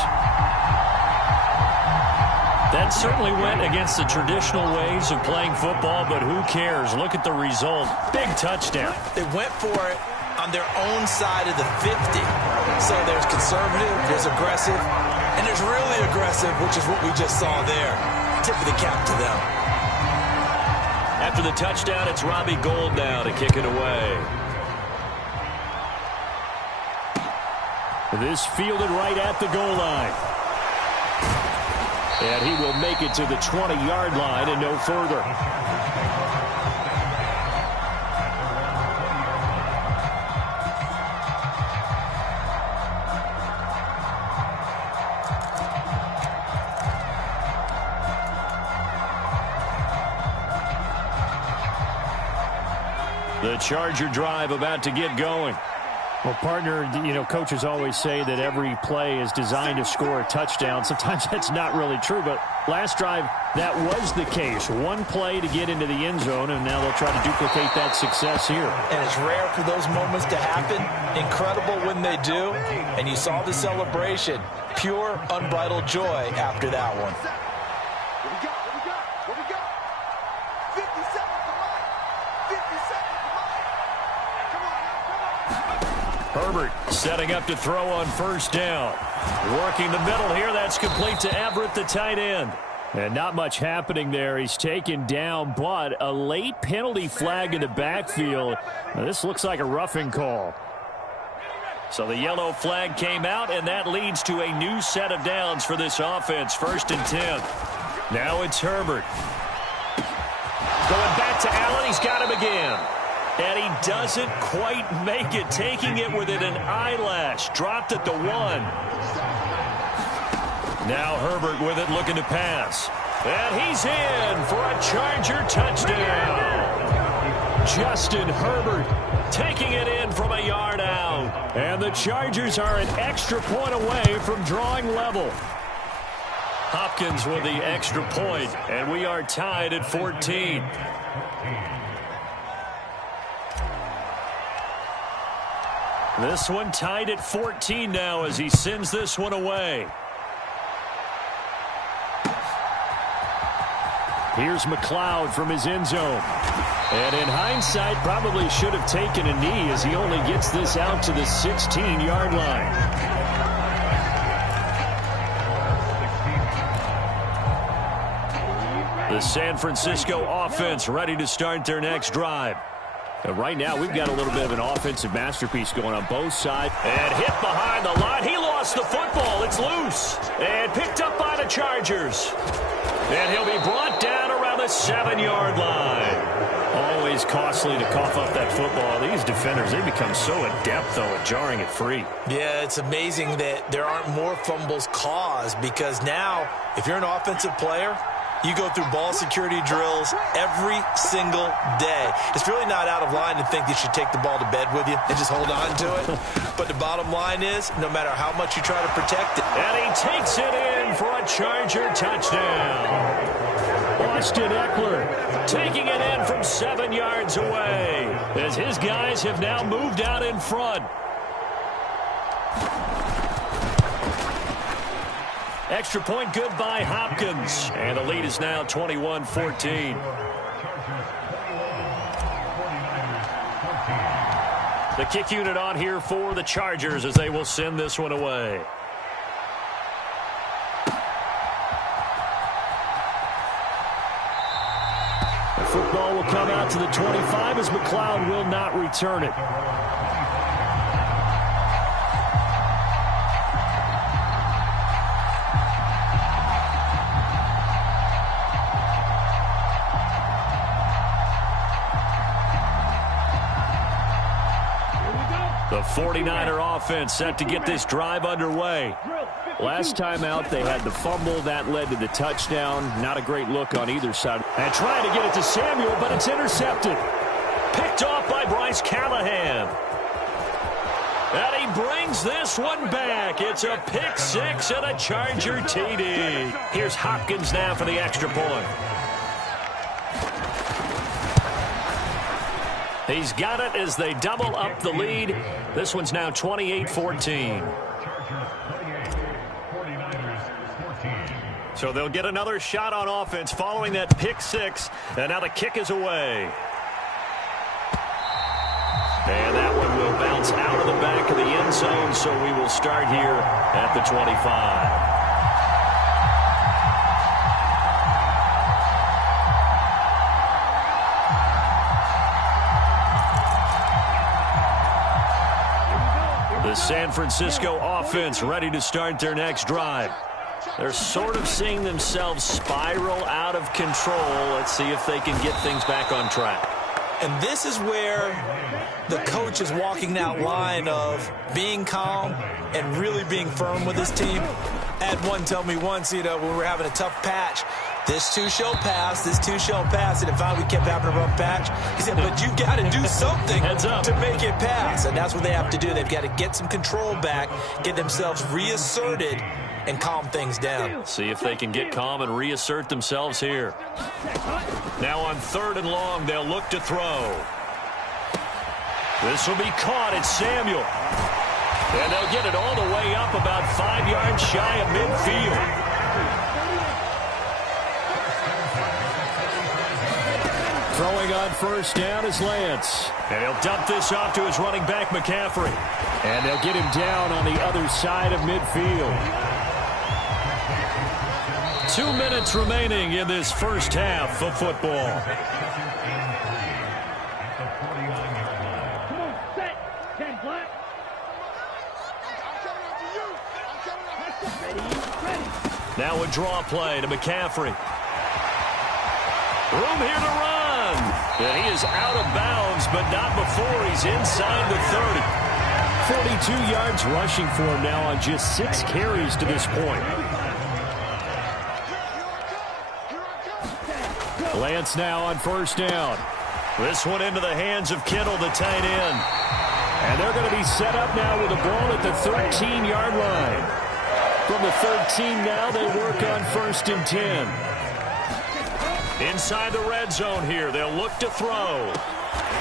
That certainly went against the traditional ways of playing football, but who cares? Look at the result. Big touchdown. They went for it on their own side of the 50. So there's conservative, there's aggressive, and there's really aggressive, which is what we just saw there. Tip of the cap to them. After the touchdown, it's Robbie Gould now to kick it away. This fielded right at the goal line. And he will make it to the 20-yard line and no further. The Charger drive about to get going. Well, partner, you know, coaches always say that every play is designed to score a touchdown. Sometimes that's not really true, but last drive, that was the case. One play to get into the end zone, and now they'll try to duplicate that success here. And it's rare for those moments to happen. Incredible when they do. And you saw the celebration. Pure, unbridled joy after that one. Herbert setting up to throw on 1st down. Working the middle here. That's complete to Everett, the tight end. And not much happening there. He's taken down, but a late penalty flag in the backfield. Now, this looks like a roughing call. So the yellow flag came out, and that leads to a new set of downs for this offense. 1st and 10. Now it's Herbert. Going back to Allen. He's got him again. And he doesn't quite make it, taking it within an eyelash. Dropped at the 1. Now Herbert with it, looking to pass. And he's in for a Charger touchdown. Justin Herbert taking it in from a yard out. And the Chargers are an extra point away from drawing level. Hopkins with the extra point, and we are tied at 14. This one tied at 14 now as he sends this one away. Here's McLeod from his end zone. And in hindsight, probably should have taken a knee as he only gets this out to the 16-yard line. The San Francisco offense ready to start their next drive. And right now, we've got a little bit of an offensive masterpiece going on both sides. And hit behind the line. He lost the football. It's loose. And picked up by the Chargers. And he'll be brought down around the 7-yard line. Always costly to cough up that football. These defenders, they become so adept, though, at jarring it free. Yeah, it's amazing that there aren't more fumbles caused because now, if you're an offensive player, you go through ball security drills every single day. It's really not out of line to think you should take the ball to bed with you and just hold on to it. But the bottom line is, no matter how much you try to protect it. And he takes it in for a Charger touchdown. Austin Eckler taking it in from 7 yards away as his guys have now moved out in front. Extra point good by Hopkins. And the lead is now 21-14. The kick unit on here for the Chargers as they will send this one away. The football will come out to the 25 as McLeod will not return it. The 49er offense set to get this drive underway. Last time out, they had the fumble. That led to the touchdown. Not a great look on either side. And trying to get it to Samuel, but it's intercepted. Picked off by Bryce Callahan. And he brings this one back. It's a pick six and a Charger TD. Here's Hopkins now for the extra point. He's got it as they double up the lead. This one's now 28-14. So they'll get another shot on offense following that pick six. And now the kick is away. And that one will bounce out of the back of the end zone. So we will start here at the 25. The San Francisco offense ready to start their next drive. They're sort of seeing themselves spiral out of control. Let's see if they can get things back on track. And this is where the coach is walking that line of being calm and really being firm with his team. I had one tell me once, when we were having a tough patch, this too shall pass, this too shall pass. And if we kept having a rough patch, he said, but you've got to do something to make it pass. And that's what they have to do. They've got to get some control back, get themselves reasserted, and calm things down. See if they can get calm and reassert themselves here. Now on 3rd and long, they'll look to throw. This will be caught. It's Samuel. And they'll get it all the way up about 5 yards shy of midfield. Throwing on first down is Lance. And he'll dump this off to his running back, McCaffrey. And they'll get him down on the other side of midfield. 2 minutes remaining in this first half of football. Come on, set. 10 black. Ready. Now a draw play to McCaffrey. Room here to run. And he is out of bounds, but not before he's inside the 30. 42 yards rushing for him now on just 6 carries to this point. Lance now on first down. This one into the hands of Kittle, the tight end. And they're going to be set up now with the ball at the 13-yard line. From the 13 now, they work on 1st and 10. Inside the red zone here, they'll look to throw.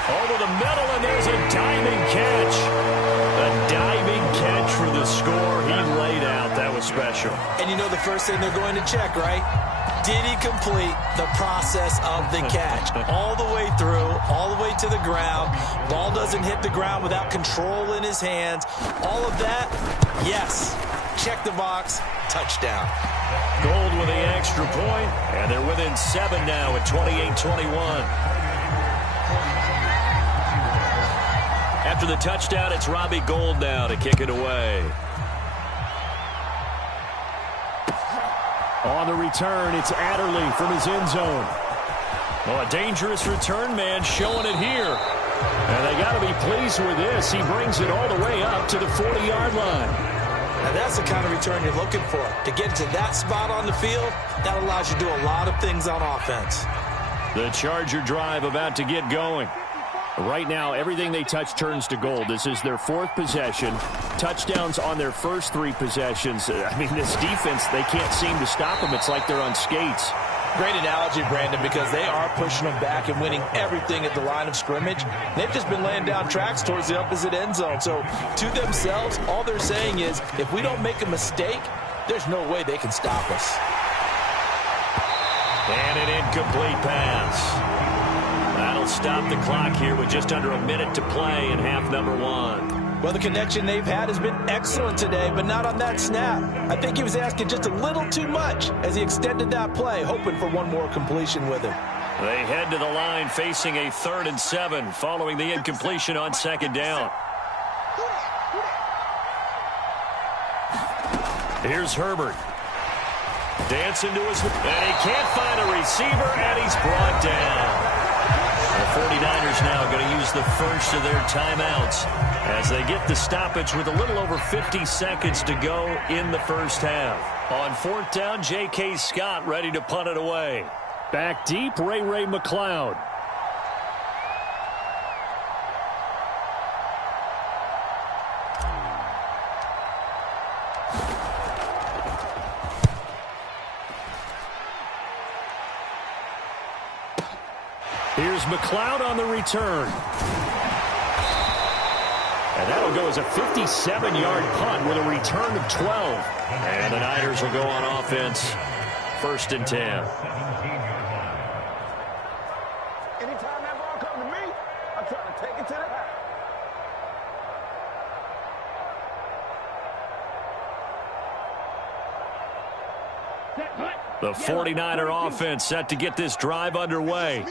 Over the middle, and there's a diving catch. A diving catch for the score. He laid out. That was special. And you know the first thing they're going to check, right? Did he complete the process of the catch? All the way through, all the way to the ground. Ball doesn't hit the ground without control in his hands. All of that, yes. Check the box, touchdown. Gold with the extra point, and they're within 7 now at 28-21. After the touchdown, it's Robbie Gould now to kick it away. On the return, it's Adderley from his end zone. Oh, a dangerous return man showing it here. And they got to be pleased with this. He brings it all the way up to the 40-yard line. Now that's the kind of return you're looking for. To get to that spot on the field, that allows you to do a lot of things on offense. The Charger drive about to get going. Right now, everything they touch turns to gold. This is their 4th possession. Touchdowns on their first 3 possessions. I mean, this defense, they can't seem to stop them. It's like they're on skates. Great analogy, Brandon, because they are pushing them back and winning everything at the line of scrimmage. They've just been laying down tracks towards the opposite end zone. So to themselves, all they're saying is, if we don't make a mistake, there's no way they can stop us. And an incomplete pass. That'll stop the clock here with just under a minute to play in half number 1. Well, the connection they've had has been excellent today, but not on that snap. I think he was asking just a little too much as he extended that play, hoping for one more completion with him. They head to the line facing a 3rd and 7 following the incompletion on 2nd down. Here's Herbert. Dancing to his... And he can't find a receiver, and he's brought down. The 49ers now going to use the first of their timeouts as they get the stoppage with a little over 50 seconds to go in the first half. On 4th down, J.K. Scott ready to punt it away. Back deep, Ray McLeod. Here's McLeod on the return. And that'll go as a 57-yard punt with a return of 12. And the Niners will go on offense. 1st and 10. Anytime that ball comes to me, I'm trying to take it to the house. The 49er offense set to get this drive underway.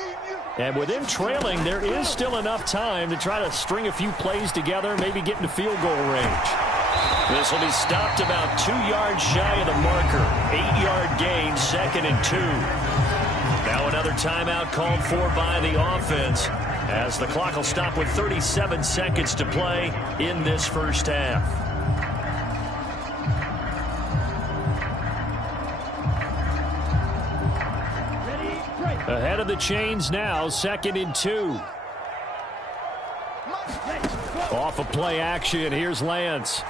And with them trailing, there is still enough time to try to string a few plays together, maybe get into field goal range. This will be stopped about 2 yards shy of the marker. 8-yard gain, 2nd and 2. Now another timeout called for by the offense as the clock will stop with 37 seconds to play in this first half. Ahead of the chains now, 2nd and 2. Off of play action, here's Lance.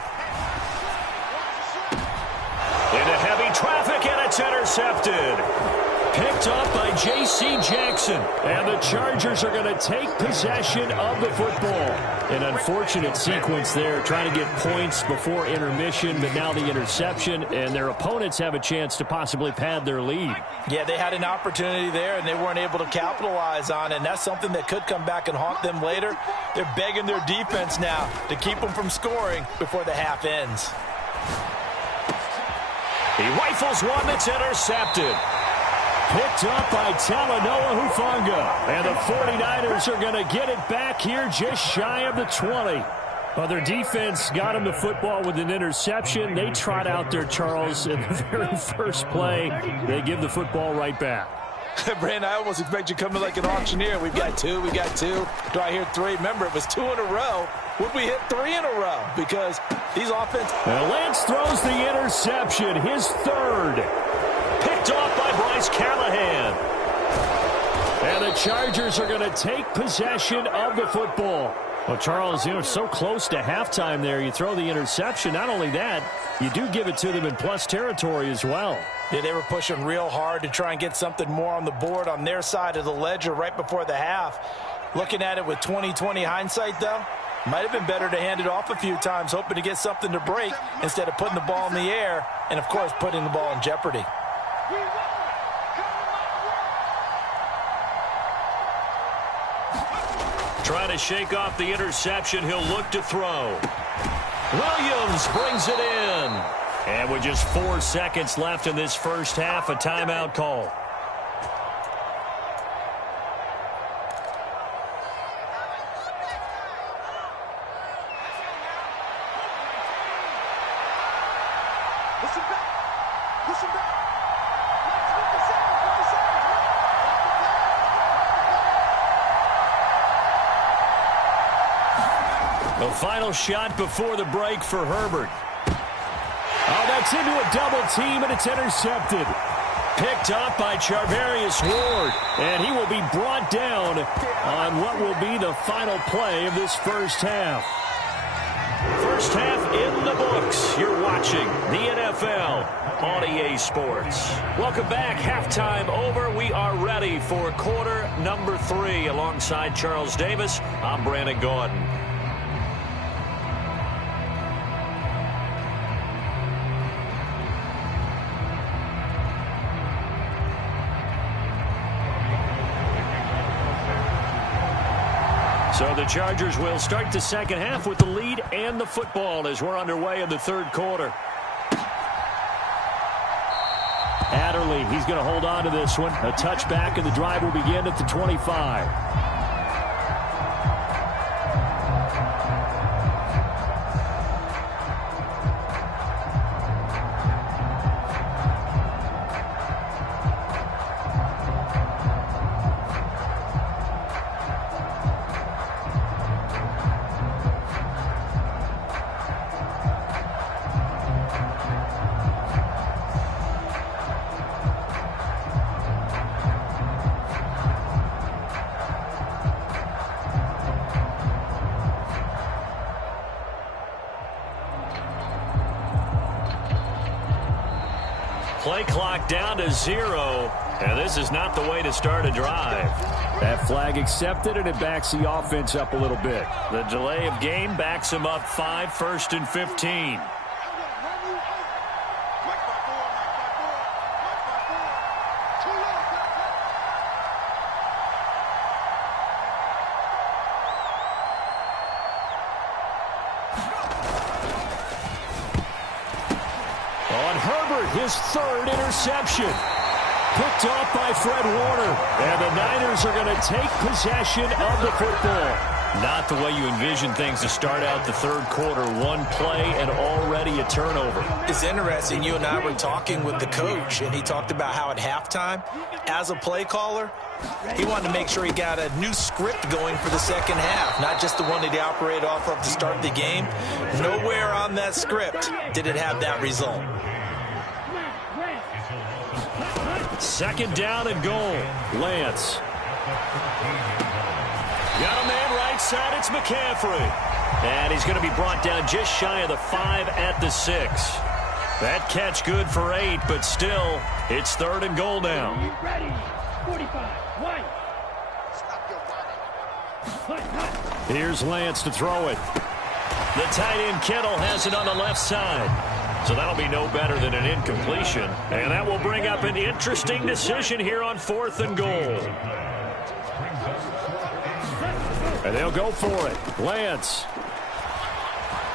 Into heavy traffic, and it's intercepted. Picked up by J.C. Jackson. And the Chargers are going to take possession of the football. An unfortunate sequence there, trying to get points before intermission, but now the interception, and their opponents have a chance to possibly pad their lead. Yeah, they had an opportunity there, and they weren't able to capitalize on it, and that's something that could come back and haunt them later. They're begging their defense now to keep them from scoring before the half ends. He rifles one that's intercepted. Picked up by Talanoa Hufanga. And the 49ers are going to get it back here just shy of the 20. Well, their defense got them the football with an interception. They trot out there, Charles, in the very first play. They give the football right back. Brandon, I almost expect you to come in like an auctioneer. We've got 2, we got 2. Do I hear 3? Remember, it was 2 in a row. Would we hit 3 in a row? Because these offense... Well, Lance throws the interception, his 3rd. Picked off by Bryce Callahan. the Chargers are going to take possession of the football. Well, Charles, so close to halftime there. You throw the interception. Not only that, you do give it to them in plus territory as well. Yeah, they were pushing real hard to try and get something more on the board on their side of the ledger right before the half. Looking at it with 20/20 hindsight, though, might have been better to hand it off a few times, hoping to get something to break instead of putting the ball in the air and, of course, putting the ball in jeopardy. Trying to shake off the interception. He'll look to throw. Williams brings it in. And with just 4 seconds left in this first half, a timeout call. The final shot before the break for Herbert. Oh, that's into a double team, and it's intercepted. Picked up by Charvarius Ward, and he will be brought down on what will be the final play of this first half. First half in the books. You're watching the NFL on EA Sports. Welcome back. Halftime over. We are ready for quarter number 3. Alongside Charles Davis, I'm Brandon Gaudin. So the Chargers will start the second half with the lead and the football as we're underway in the third quarter. Adderley, he's going to hold on to this one. A touchback, and the drive will begin at the 25. Play clock down to 0, and this is not the way to start a drive. That flag accepted, and it backs the offense up a little bit. The delay of game backs him up 5, 1st and 15. His third interception. Picked off by Fred Warner. And the Niners are going to take possession of the football. Not the way you envision things to start out the third quarter. One play and already a turnover. It's interesting. You and I were talking with the coach, and he talked about how at halftime, as a play caller, he wanted to make sure he got a new script going for the second half, not just the one that he operated off of to start the game. Nowhere on that script did it have that result. Second down and goal. Lance. Got a man right side. It's McCaffrey. And he's going to be brought down just shy of the 5 at the 6. That catch good for 8, but still, it's 3rd and goal now. Ready. 45. White. Here's Lance to throw it. The tight end Kittle has it on the left side. So that'll be no better than an incompletion. And that will bring up an interesting decision here on 4th and goal. And they'll go for it. Lance.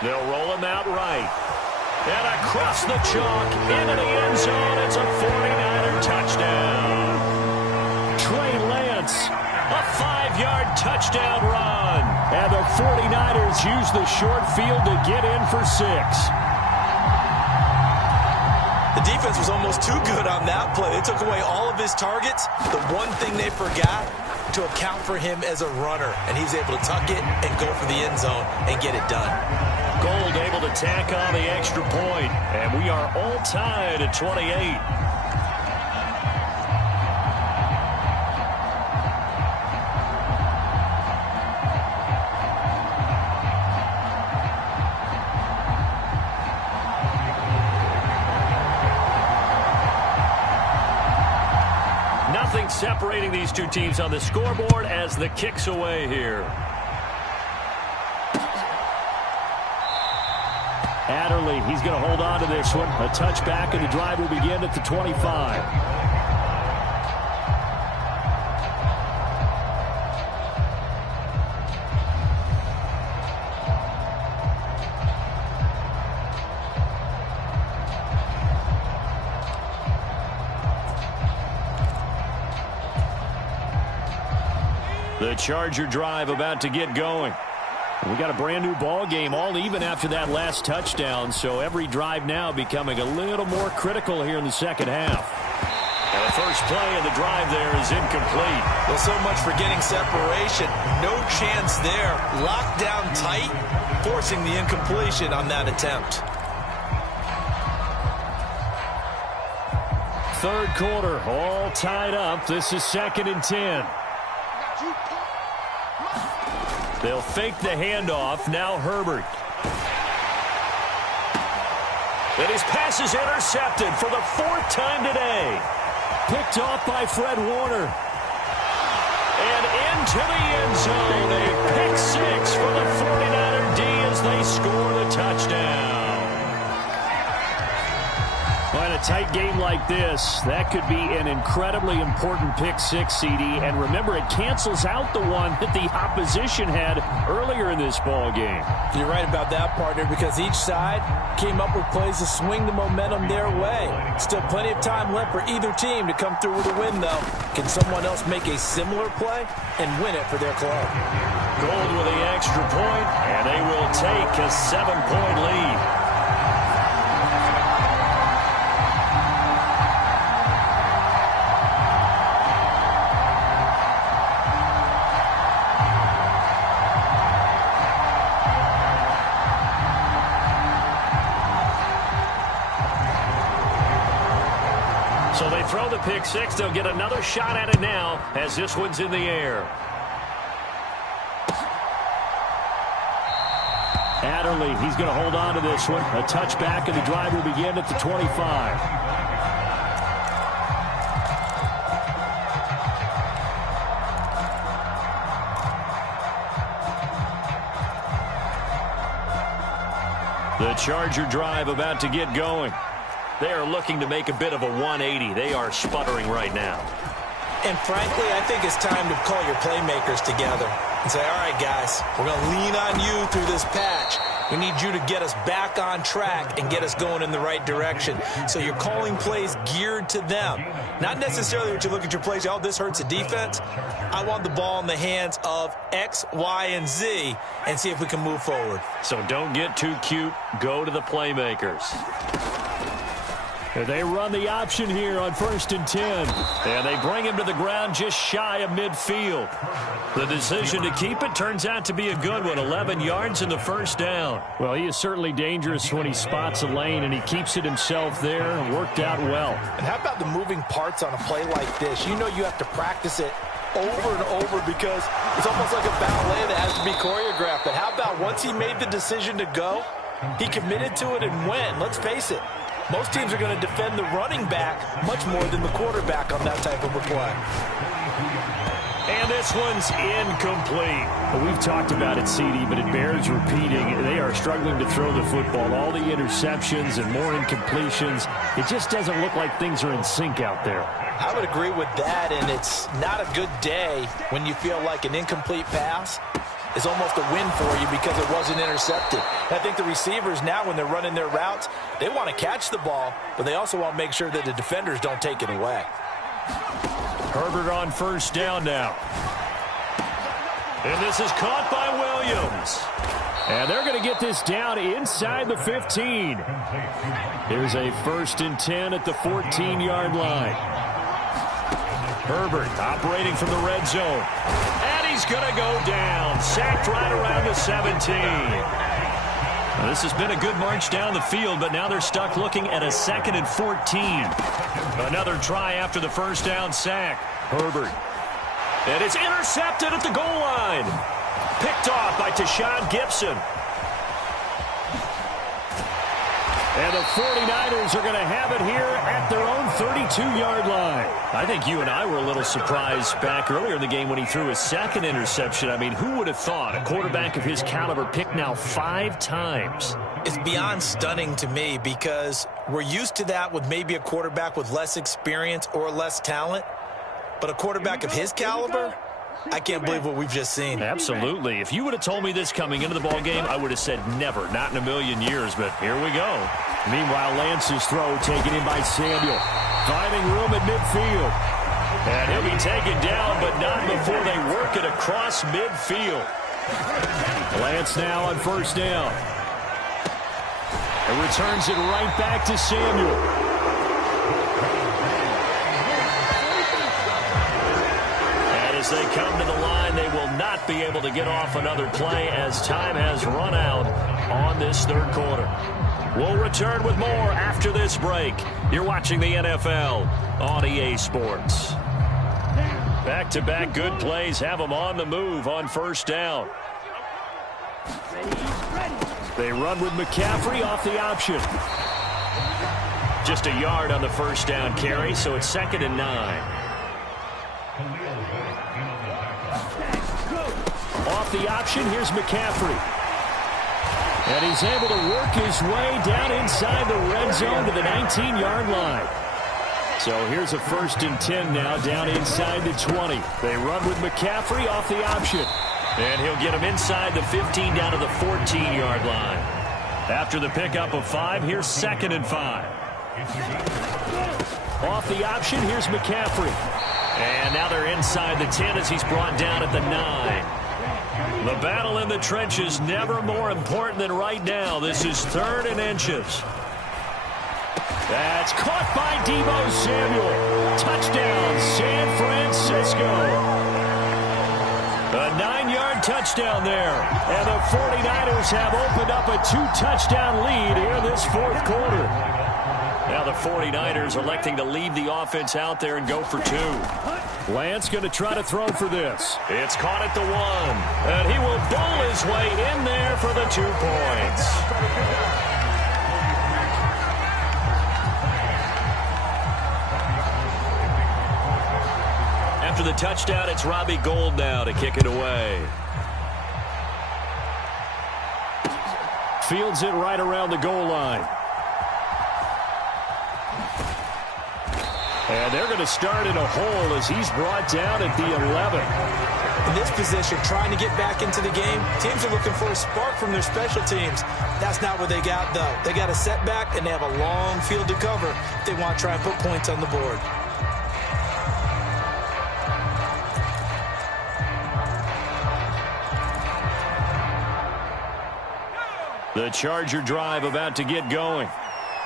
They'll roll him out right. And across the chalk into the end zone. It's a 49er touchdown. Trey Lance. A 5-yard touchdown run. And the 49ers use the short field to get in for 6. The defense was almost too good on that play. They took away all of his targets. The one thing they forgot, to account for him as a runner. And he's able to tuck it and go for the end zone and get it done. Gold able to tack on the extra point. And we are all tied at 28. Nothing separating these two teams on the scoreboard as the kick's away here. Adderley, he's going to hold on to this one. A touchback, and the drive will begin at the 25. The Charger drive about to get going. We got a brand new ball game, all even after that last touchdown, so every drive now becoming a little more critical here in the second half. And the first play of the drive there is incomplete. Well, so much for getting separation. No chance there. Locked down tight, forcing the incompletion on that attempt. Third quarter, all tied up. This is 2nd and 10. They'll fake the handoff. Now Herbert. And his pass is intercepted for the 4th time today. Picked off by Fred Warner. And into the end zone. A pick 6 for the 49er D as they score the touchdown. Well, in a tight game like this, that could be an incredibly important pick 6, CD. And remember, it cancels out the one that the opposition had earlier in this ball game. You're right about that, partner, because each side came up with plays to swing the momentum their way. Still plenty of time left for either team to come through with a win, though. Can someone else make a similar play and win it for their club? Gold with the extra point, and they will take a 7-point lead. So they throw the pick 6. They'll get another shot at it now as this one's in the air. Adderley, he's going to hold on to this one. A touchback, and the drive will begin at the 25. The Charger drive about to get going. They are looking to make a bit of a 180. They are sputtering right now. And frankly, I think it's time to call your playmakers together and say, all right, guys, we're going to lean on you through this patch. We need you to get us back on track and get us going in the right direction. So you're calling plays geared to them. Not necessarily what you look at your plays, oh, this hurts the defense. I want the ball in the hands of X, Y, and Z and see if we can move forward. So don't get too cute. Go to the playmakers. They run the option here on 1st and 10. And they bring him to the ground just shy of midfield. The decision to keep it turns out to be a good one. 11 yards in the first down. Well, he is certainly dangerous when he spots a lane, and he keeps it himself there. Worked out well. And how about the moving parts on a play like this? You know you have to practice it over and over because it's almost like a ballet that has to be choreographed. But how about once he made the decision to go, he committed to it and went. Let's face it. Most teams are going to defend the running back much more than the quarterback on that type of a play. And this one's incomplete. Well, we've talked about it, CD, but it bears repeating. They are struggling to throw the football. All the interceptions and more incompletions. It just doesn't look like things are in sync out there. I would agree with that, and it's not a good day when you feel like an incomplete pass is almost a win for you because it wasn't intercepted. I think the receivers now, when they're running their routes, they want to catch the ball, but they also want to make sure that the defenders don't take it away. Herbert on 1st down now. And this is caught by Williams. And they're going to get this down inside the 15. Here's a 1st and 10 at the 14-yard line. Herbert operating from the red zone. And he's going to go down. Sacked right around the 17. Now, this has been a good march down the field, but now they're stuck looking at a 2nd and 14. Another try after the first down sack. Herbert. And it's intercepted at the goal line. Picked off by Tashawn Gibson. And the 49ers are going to have it here at their own 32-yard line. I think you and I were a little surprised back earlier in the game when he threw his second interception. I mean, who would have thought a quarterback of his caliber picked now 5 times? It's beyond stunning to me because we're used to that with maybe a quarterback with less experience or less talent. But a quarterback of his caliber, I can't believe what we've just seen. Absolutely. If you would have told me this coming into the ball game, I would have said never, not in a million years, but here we go. Meanwhile, Lance's throw taken in by Samuel, finding room at midfield. And he'll be taken down, but not before they work it across midfield. Lance now on first down. And returns it right back to Samuel. As they come to the line, they will not be able to get off another play as time has run out on this third quarter. We'll return with more after this break. You're watching the NFL on EA Sports. Back-to-back good plays have them on the move on first down. They run with McCaffrey off the option. Just a yard on the first down carry, so it's 2nd and 9. Off the option, here's McCaffrey. And he's able to work his way down inside the red zone to the 19-yard line. So here's a 1st and 10 now, down inside the 20. They run with McCaffrey off the option. And he'll get him inside the 15 down to the 14-yard line. After the pickup of 5, here's 2nd and 5. Off the option, here's McCaffrey. And now they're inside the 10 as he's brought down at the 9. The battle in the trenches never more important than right now. This is 3rd and inches. That's caught by Deebo Samuel. Touchdown, San Francisco. A 9-yard touchdown there. And the 49ers have opened up a 2-touchdown lead here in this 4th quarter. Now the 49ers electing to leave the offense out there and go for 2. Lance going to try to throw for this. It's caught at the 1. And he will bowl his way in there for the 2 points. After the touchdown, it's Robbie Gould now to kick it away. Fields it right around the goal line. And they're going to start in a hole as he's brought down at the 11. In this position, trying to get back into the game, teams are looking for a spark from their special teams. That's not what they got, though. They got a setback, and they have a long field to cover if they want to try and put points on the board. The Charger drive about to get going.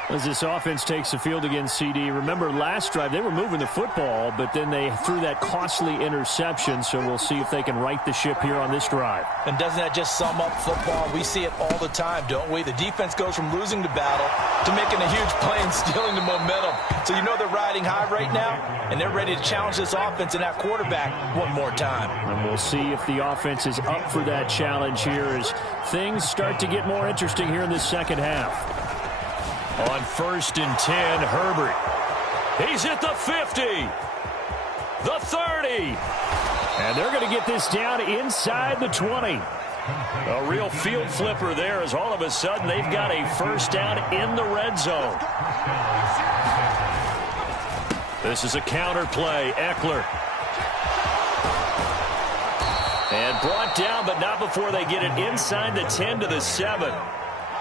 As this offense takes the field against CD, remember last drive they were moving the football, but then they threw that costly interception, so we'll see if they can right the ship here on this drive. And doesn't that just sum up football? We see it all the time, don't we? The defense goes from losing the battle to making a huge play and stealing the momentum. So you know they're riding high right now, and they're ready to challenge this offense and that quarterback one more time. And we'll see if the offense is up for that challenge here as things start to get more interesting here in this second half. On 1st and 10, Herbert. He's at the 50. The 30. And they're going to get this down inside the 20. A real field flipper there as all of a sudden they've got a 1st down in the red zone. This is a counter play. Eckler. And brought down, but not before they get it inside the 10 to the 7.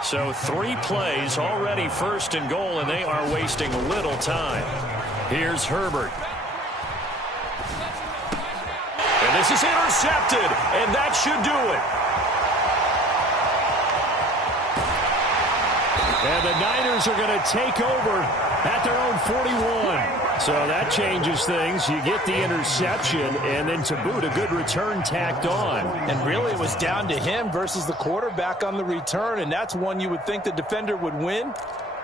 So 3 plays already 1st and goal, and they are wasting little time. Here's Herbert. And this is intercepted, and that should do it. And the Niners are going to take over at their own 41. So that changes things. You get the interception, and then to boot, a good return tacked on. And really, it was down to him versus the quarterback on the return, and that's one you would think the defender would win.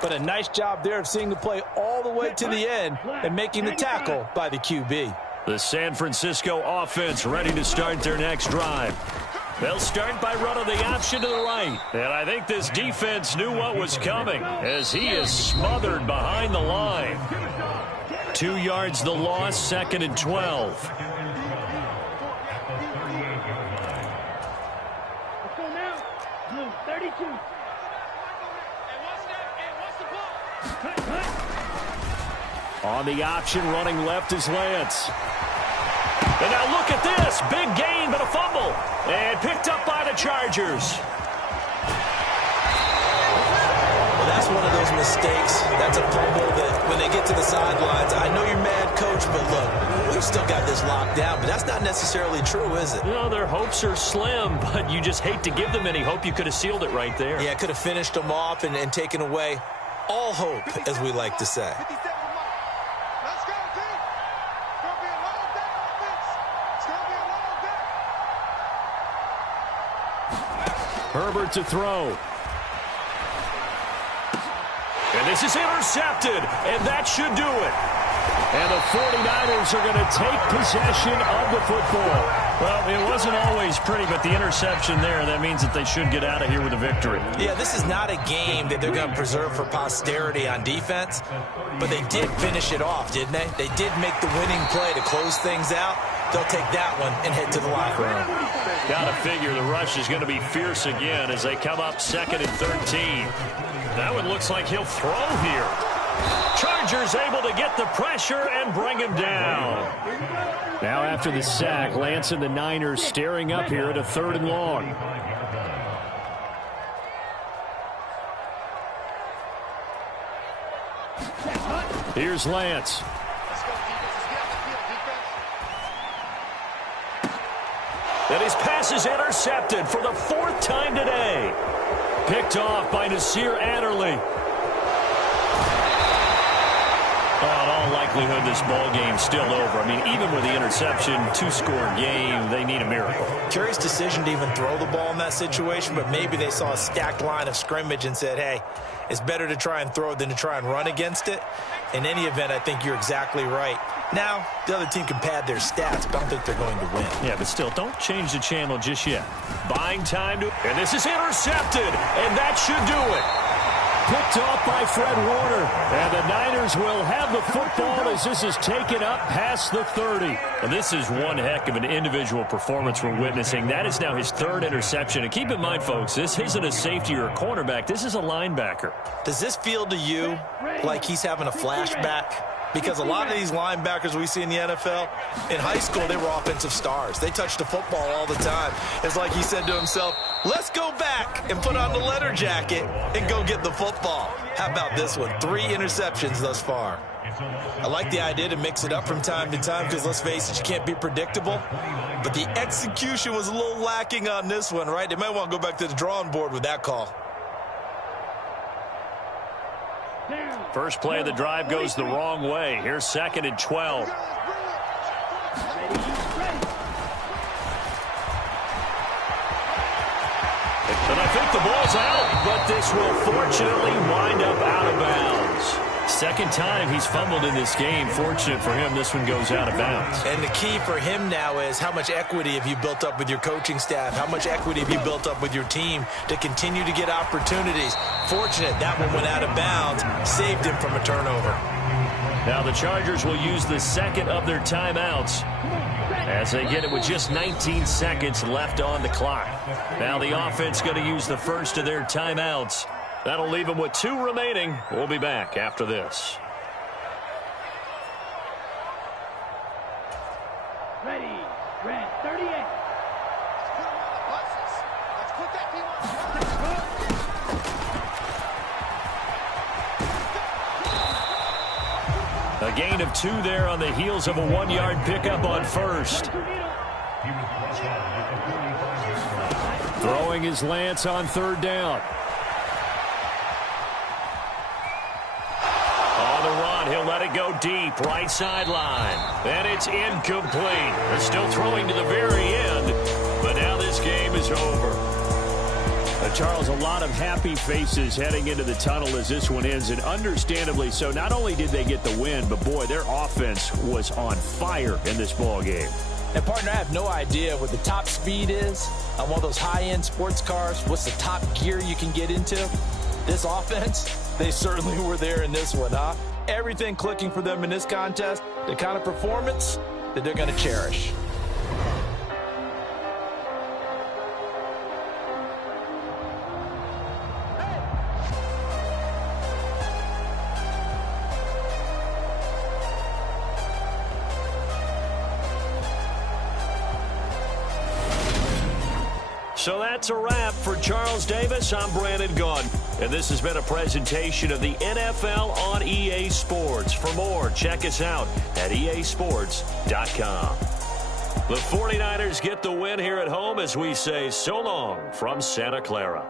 But a nice job there of seeing the play all the way to the end and making the tackle by the QB. The San Francisco offense ready to start their next drive. They'll start by running the option to the right. And I think this defense knew what was coming as he is smothered behind the line. 2 yards the loss, 2nd and 12. Let's go now. Blue, 32. On the option, running left is Lance. And now look at this. Big gain, but a fumble. And picked up by the Chargers. Well, that's one of those mistakes. That's a fumble that when they get to the sidelines, I know you're mad, Coach, but look, we've still got this locked down. But that's not necessarily true, is it? No, their hopes are slim, but you just hate to give them any hope. You could have sealed it right there. Yeah, could have finished them off and taken away all hope, as we like to say. Herbert to throw. And this is intercepted, and that should do it. And the 49ers are going to take possession of the football. Well, it wasn't always pretty, but the interception there, that means that they should get out of here with a victory. Yeah, this is not a game that they're going to preserve for posterity on defense, but they did finish it off, didn't they? They did make the winning play to close things out. They'll take that one and head to the locker room. Got to figure the rush is going to be fierce again as they come up 2nd and 13. That one looks like he'll throw here. Chargers able to get the pressure and bring him down. Now after the sack, Lance and the Niners staring up here at a 3rd and long. Here's Lance. And his pass is intercepted for the 4th time today. Picked off by Nasir Adderley. Well, in all likelihood, this ball game's still over. I mean, even with the interception, 2-score game, they need a miracle. Curious decision to even throw the ball in that situation, but maybe they saw a stacked line of scrimmage and said, hey, it's better to try and throw it than to try and run against it. In any event, I think you're exactly right. Now, the other team can pad their stats, but I don't think they're going to win. Yeah, but still, don't change the channel just yet. Buying time to... And this is intercepted, and that should do it. Picked off by Fred Warner. And the Niners will have the football as this is taken up past the 30. And this is one heck of an individual performance we're witnessing. That is now his 3rd interception. And keep in mind, folks, this isn't a safety or a cornerback. This is a linebacker. Does this feel to you like he's having a flashback? Because a lot of these linebackers we see in the NFL, in high school, they were offensive stars. They touched the football all the time. It's like he said to himself, let's go back and put on the leather jacket and go get the football. How about this one? 3 interceptions thus far. I like the idea to mix it up from time to time because, let's face it, you can't be predictable. But the execution was a little lacking on this one, right? They might want to go back to the drawing board with that call. First play of the drive goes the wrong way. Here's 2nd and 12. And I think the ball's out, but this will fortunately wind up out of bounds. 2nd time he's fumbled in this game. Fortunate for him, this one goes out of bounds. And the key for him now is how much equity have you built up with your coaching staff? How much equity have you built up with your team to continue to get opportunities? Fortunate that one went out of bounds, saved him from a turnover. Now the Chargers will use the 2nd of their timeouts as they get it with just 19 seconds left on the clock. Now the offense going to use the 1st of their timeouts. That'll leave them with 2 remaining. We'll be back after this. Ready, red, 38. A gain of 2 there on the heels of a 1-yard pickup on 1st. Throwing is Lance on 3rd down. He'll let it go deep, right sideline. And it's incomplete. They're still throwing to the very end, but now this game is over. Charles, a lot of happy faces heading into the tunnel as this one ends, and understandably so. Not only did they get the win, but boy, their offense was on fire in this ball game. And, partner, I have no idea what the top speed is on one of those high-end sports cars. What's the top gear you can get into? This offense, they certainly were there in this one, huh? Everything clicking for them in this contest, the kind of performance that they're going to cherish. So that's a wrap for Charles Davis. I'm Brandon Gaudin, and this has been a presentation of the NFL on EA Sports. For more, check us out at easports.com. The 49ers get the win here at home as we say so long from Santa Clara.